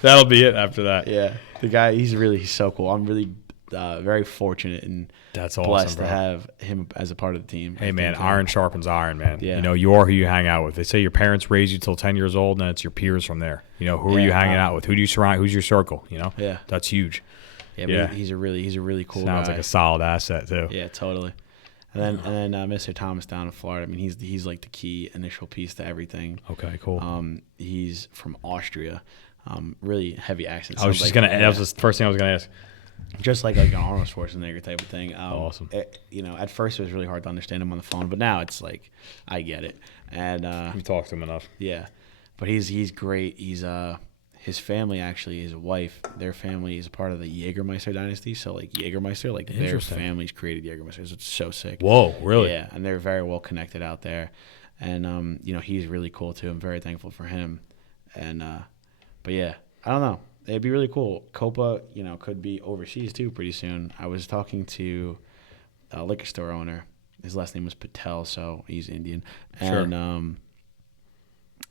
That'll be it after that. Yeah. The guy, he's so cool. I'm really very fortunate and That's awesome, blessed bro. to have him as a part of the team. Hey, man, iron sharpens iron, man. Yeah. You are who you hang out with. They say your parents raised you till 10 years old, and then it's your peers from there. Who are you hanging out with? Who do you surround? Who's your circle? Yeah. That's huge. Yeah, Yeah. He's a really cool Sounds guy. like a solid asset, too. Yeah, totally. And then Mr. Thomas down in Florida. I mean, he's like the key initial piece to everything. Okay, cool. He's from Austria. Really heavy accent. I was just Sounds going to that was the first thing I was going to ask. just like an Arnold Schwarzenegger type of thing. Awesome. At first it was really hard to understand him on the phone, but now it's like I get it. And You talked to him enough. yeah, but he's great. his family actually, his wife, their family is part of the Jägermeister dynasty. So like Jägermeister, like their families created Jägermeister. It's so sick. Whoa, really? Yeah, and they're very well connected out there. And he's really cool too. I'm very thankful for him. And but yeah, I don't know. It'd be really cool. COPA, could be overseas too pretty soon. I was talking to a liquor store owner. His last name was Patel, so he's Indian. And Sure.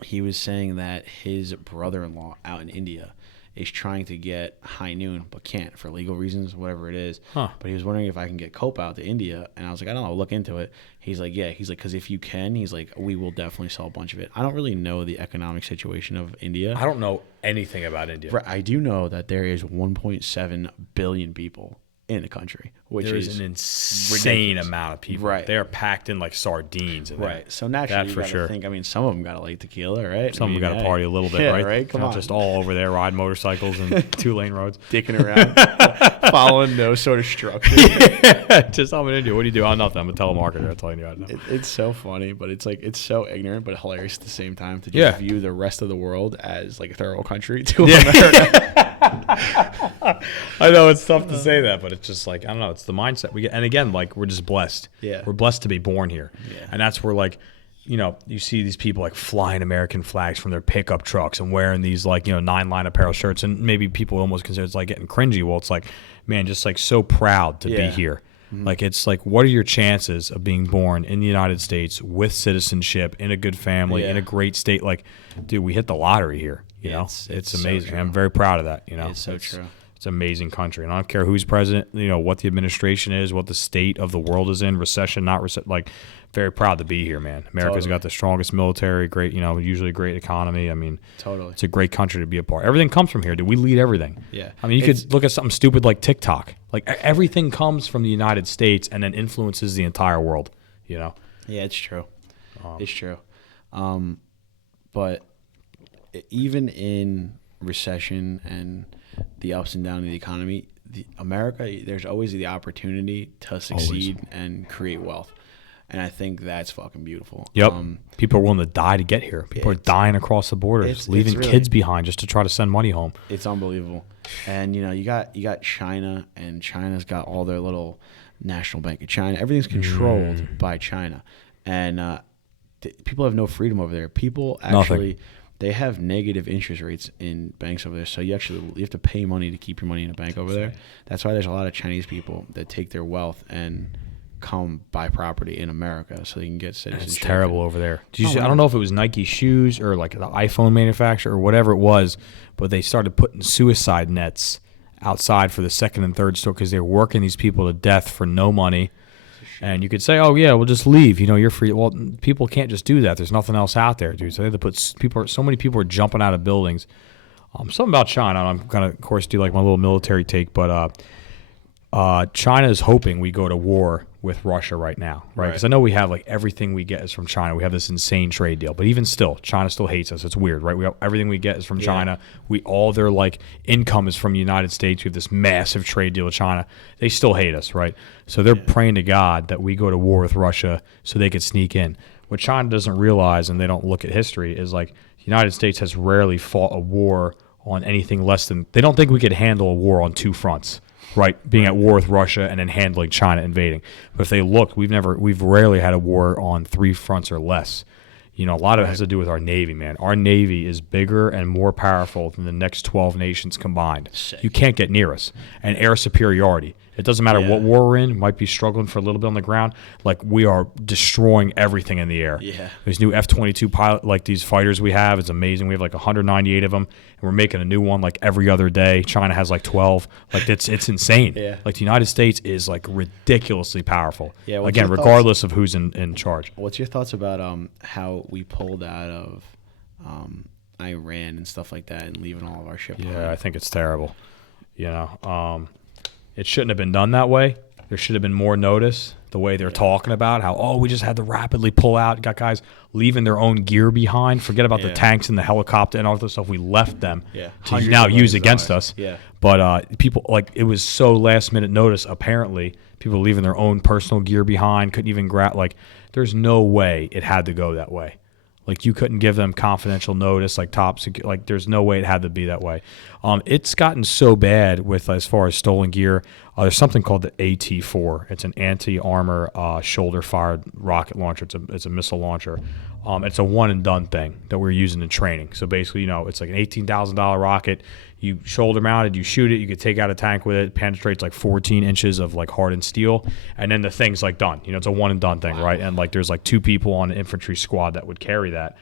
He was saying that his brother-in-law out in India is trying to get High Noon, but can't for legal reasons, whatever it is. Huh. But he was wondering if I can get COPA out to India. And I was like, I don't know, I'll look into it. He's like, yeah. He's like, because if you can, he's like, we will definitely sell a bunch of it. I don't really know the economic situation of India. I don't know anything about India. But I do know that there is 1.7 billion people in the country, which There is an insane ridiculous. amount of people. Right. They're packed in like sardines. In there. Right. So naturally, you for gotta sure. think. I mean, some of them got to like tequila, right? Some of them got to party a little bit, yeah, right? right. Come Not on, just all over there, ride motorcycles and 2-lane roads. dicking around, following no sort of structure. Just I'm in India. What do you do? I'm nothing. I'm a telemarketer. I'm telling you, I know. It's so funny, but it's like it's so ignorant but hilarious at the same time to just view the rest of the world as like a third world country to America. I know it's tough to say that, but it's just like I don't know. It's the mindset we get, and again, like we're just blessed. Yeah, we're blessed to be born here. Yeah, and that's where like, you see these people like flying American flags from their pickup trucks and wearing these like 9-line apparel shirts, and maybe people almost consider it's like getting cringy. Well, it's like, man, just like so proud to be here. Mm-hmm. Like it's like, what are your chances of being born in the United States with citizenship in a good family in a great state? Like, dude, we hit the lottery here. You know, it's amazing. So I'm very proud of that. It's so true. It's an amazing country, and I don't care who's president. What the administration is, what the state of the world is in, recession, not recession. Like, very proud to be here, man. America's got the strongest military, great, usually a great economy. I mean, totally, it's a great country to be a part. Everything comes from here, dude. We lead everything. Yeah, I mean, you could look at something stupid like TikTok. Like everything comes from the United States and then influences the entire world. Yeah, it's true. It's true. But even in recession and the ups and downs of the economy, America, there's always the opportunity to succeed and create wealth. And I think that's fucking beautiful. Yep. People are willing to die to get here. People are dying across the border, just leaving kids behind just to try to send money home. It's unbelievable. And you got China, and China's got all their little National Bank of China. Everything's controlled by China. And people have no freedom over there. People actually they have negative interest rates in banks over there. So you have to pay money to keep your money in a bank over there. That's why there's a lot of Chinese people that take their wealth and come buy property in America so they can get citizenship. It's terrible over there. Did you see, I don't know if it was Nike shoes or like the iPhone manufacturer or whatever it was, but they started putting suicide nets outside for the second and third store because they were working these people to death for no money. And you could say, oh, yeah, we'll just leave. You're free. Well, people can't just do that. There's nothing else out there, dude. So they had to put people. So many people are jumping out of buildings. Something about China. I'm going to, of course, do like my little military take, but China is hoping we go to war with Russia right now, right? Because I know we have like everything we get is from China. We have this insane trade deal, but even still, China still hates us. It's weird, right? We have everything we get is from China. All their like income is from the United States. We have this massive trade deal with China. They still hate us, right? So they're praying to God that we go to war with Russia so they could sneak in. What China doesn't realize, and they don't look at history, is like the United States has rarely fought a war on anything less than. They don't think we could handle a war on two fronts. Right, being at war with Russia and then handling China invading. But if they look, we've rarely had a war on 3 fronts or less. A lot of it has to do with our Navy, man. Our Navy is bigger and more powerful than the next 12 nations combined. You can't get near us. And air superiority. It doesn't matter what war we're in. We might be struggling for a little bit on the ground. Like, we are destroying everything in the air. Yeah. These new F-22 pilot, like these fighters we have, it's amazing. We have like 198 of them, and we're making a new one like every other day. China has like 12. Like, it's insane. Yeah. Like, the United States is like ridiculously powerful. Yeah. Again, regardless of who's in charge. What's your thoughts about how we pulled out of Iran and stuff like that and leaving all of our shit behind? Yeah, I think it's terrible. It shouldn't have been done that way. There should have been more notice. The way they're talking about how, we just had to rapidly pull out. Got guys leaving their own gear behind. Forget about the tanks and the helicopter and all the stuff we left them to now use against us. Yeah. But people, like, it was so last minute notice, apparently. People leaving their own personal gear behind, couldn't even grab. Like, there's no way it had to go that way. Like you couldn't give them confidential notice, like like there's no way it had to be that way. It's gotten so bad with as far as stolen gear. There's something called the AT-4. It's an anti-armor shoulder-fired rocket launcher. It's a missile launcher. It's a one-and-done thing that we're using in training. So basically, it's like an $18,000 rocket. You shoulder-mounted, you shoot it, you could take out a tank with it. It penetrates like 14 inches of like hardened steel, and then the thing's like done. It's a one-and-done thing, right? And like there's like 2 people on an infantry squad that would carry that.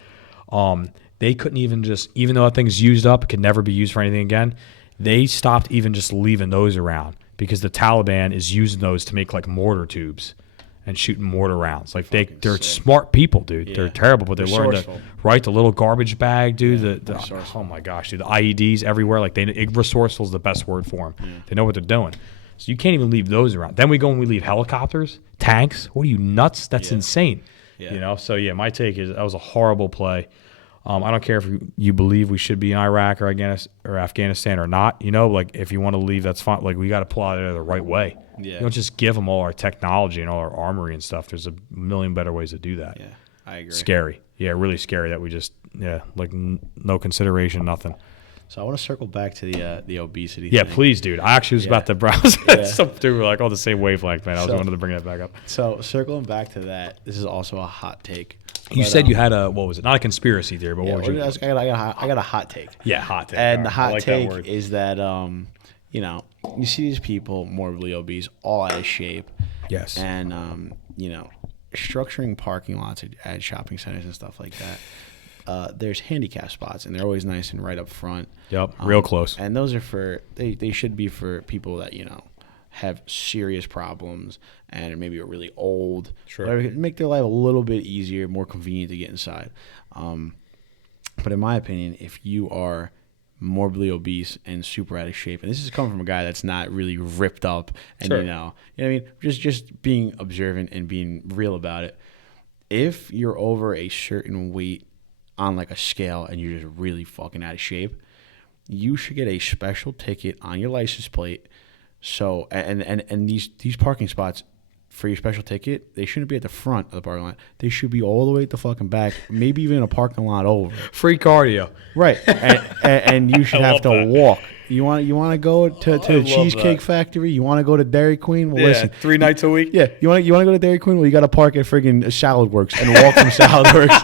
They couldn't even though that thing's used up, it could never be used for anything again. They stopped even just leaving those around because the Taliban is using those to make like mortar tubes and shooting mortar rounds. Like they're smart people, dude. Yeah. They're terrible, but they learned to write the little garbage bag, dude. Oh my gosh, dude. The IEDs everywhere. Like resourceful is the best word for them. Yeah. They know what they're doing. So you can't even leave those around. Then we go and we leave helicopters, tanks. What are you, nuts? That's insane. Yeah. So yeah, my take is that was a horrible play. I don't care if you believe we should be in Iraq or Afghanistan or not. Like if you want to leave, that's fine. Like we got to pull out of there the right way. Yeah. You don't just give them all our technology and all our armory and stuff. There's a million better ways to do that. Yeah, I agree. Scary. Yeah, really scary that we just like no consideration, nothing. So I want to circle back to the obesity. Yeah, thing. Please, dude. I actually was about to browse. Some dude were like on the same wavelength, man. I wanted to bring that back up. So circling back to that, this is also a hot take. You said you had what was it? Not a conspiracy theory, but what was your? I got a hot take. Yeah, hot take. And the hot take is that you see these people morbidly obese, all out of shape. Yes. And structuring parking lots at shopping centers and stuff like that. There's handicap spots, and they're always nice and right up front. Yep, real close. And those are they should be for people that have serious problems and maybe are really old. Sure. Whatever, make their life a little bit easier, more convenient to get inside. But in my opinion, if you are morbidly obese and super out of shape, and this is coming from a guy that's not really ripped up, and sure. you know what I mean, just being observant and being real about it. If you're over a certain weight on like a scale and you're just really fucking out of shape, you should get a special ticket on your license plate. So and these parking spots for your special ticket, they shouldn't be at the front of the parking lot. They should be all the way at the fucking back, maybe even a parking lot over. Free cardio. Right. And you should have to walk. You want to go to the Cheesecake Factory? You want to go to Dairy Queen? Well, listen, 3 nights a week? Yeah. You want to go to Dairy Queen? Well, you got to park at friggin' Salad Works and walk from Salad Works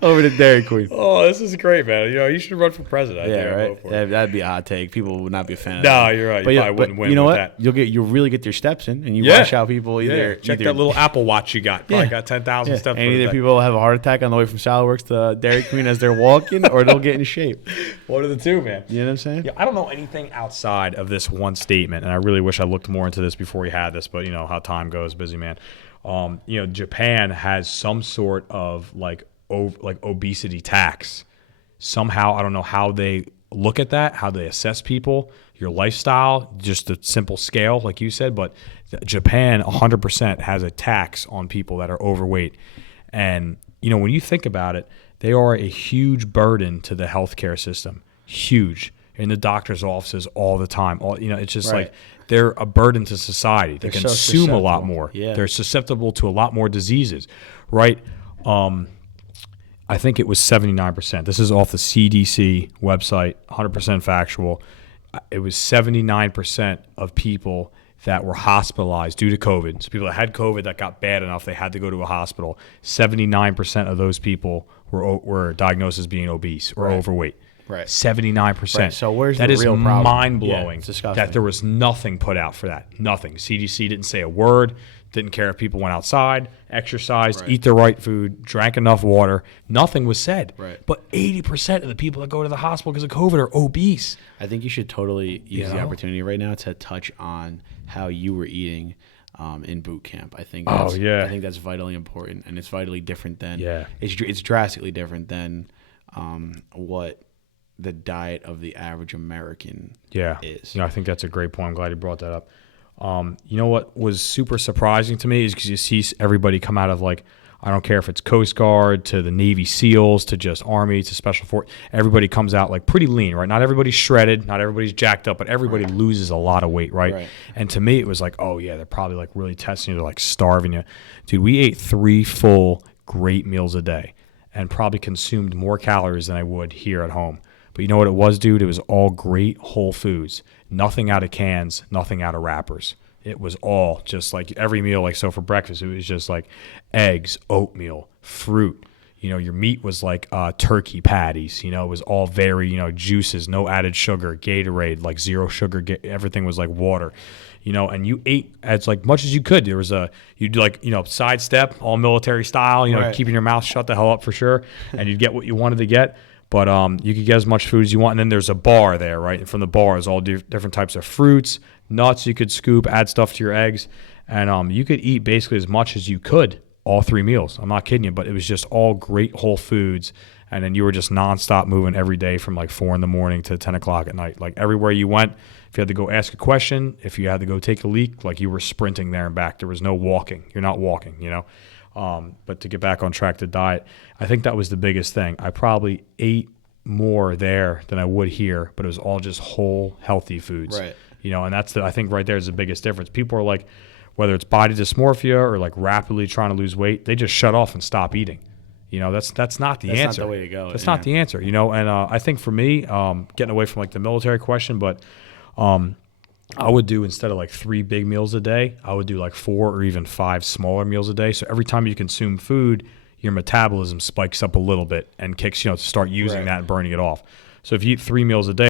over to Dairy Queen. Oh, this is great, man. You should run for president. Yeah, right. That'd be a hot take. People would not be a fan of that. No, you're right. You probably wouldn't win you know with what? that. You'll really get your steps in, and you watch how people check that little Apple Watch you got. Probably got 10,000 steps. And either people have a heart attack on the way from Salad Works to Dairy Queen as they're walking, or they'll get in shape. One of the two, man. You know what I'm saying? Yeah, I don't know anything outside of this one statement, and I really wish I looked more into this before we had this, but how time goes, busy man. Japan has some sort of like obesity tax. Somehow, I don't know how they look at that, how they assess people, your lifestyle, just a simple scale, like you said. But Japan 100% has a tax on people that are overweight. And, when you think about it, they are a huge burden to the healthcare system. Huge. In the doctor's offices all the time. It's just like they're a burden to society. They consume a lot more. Yeah. They're susceptible to a lot more diseases, right? I think it was 79%. This is off the CDC website, 100% factual. It was 79% of people that were hospitalized due to COVID. So people that had COVID that got bad enough, they had to go to a hospital. 79% of those people were diagnosed as being obese or overweight. Right. 79%. Right. So where's that the is real problem? Mind-blowing disgusting. that there was nothing put out for that. Nothing. CDC didn't say a word. Didn't care if people went outside, exercised, eat the right food, drank enough water. Nothing was said. Right. But 80% of the people that go to the hospital because of COVID are obese. I think you should totally use the opportunity right now to touch on how you were eating in boot camp. I think I think that's vitally important, and it's vitally different than it's drastically different than what the diet of the average American is. I think that's a great point. I'm glad you brought that up. What was super surprising to me is because you see everybody come out of like, I don't care if it's Coast Guard to the Navy SEALs to just Army to Special Force. Everybody comes out like pretty lean, right? Not everybody's shredded, not everybody's jacked up, but everybody loses a lot of weight, right? And to me, it was like, oh yeah, they're probably like really testing you, they're like starving you. Dude, we ate 3 full great meals a day. and probably consumed more calories than I would here at home. But you know what it was, dude? It was all great whole foods. Nothing out of cans, nothing out of wrappers. It was all just like every meal. Like, so for breakfast, it was just like eggs, oatmeal, fruit. You know, your meat was like turkey patties. You know, it was all very, you know, juices, no added sugar, Gatorade, like zero sugar. Everything was like water. You know, and you ate as like much as you could. There was you'd like, you know, sidestep, all military style, you know, Right. keeping your mouth shut the hell up for sure. And you'd get what you wanted to get. But you could get as much food as you want. And then there's a bar there, right? And from the bar is all different types of fruits, nuts you could scoop, add stuff to your eggs. And you could eat basically as much as you could all 3 meals. I'm not kidding you, but it was just all great whole foods. And then you were just nonstop moving every day from like 4 in the morning to 10 o'clock at night. Like everywhere you went, if you had to go ask a question, if you had to go take a leak, like you were sprinting there and back. There was no walking. You're not walking, you know. But to get back on track to diet, I think that was the biggest thing. I probably ate more there than I would here, but it was all just whole, healthy foods. Right. You know, and I think right there is the biggest difference. People are like, whether it's body dysmorphia or like rapidly trying to lose weight, they just shut off and stop eating. You know, that's not the answer. That's not the way to go. That's not the answer, you know. And I think for me, getting away from like the military question, but I would do, instead of like 3 big meals a day, I would do like 4 or even 5 smaller meals a day. So every time you consume food, your metabolism spikes up a little bit and kicks, you know, to start using Right. that and burning it off. So if you eat 3 meals a day,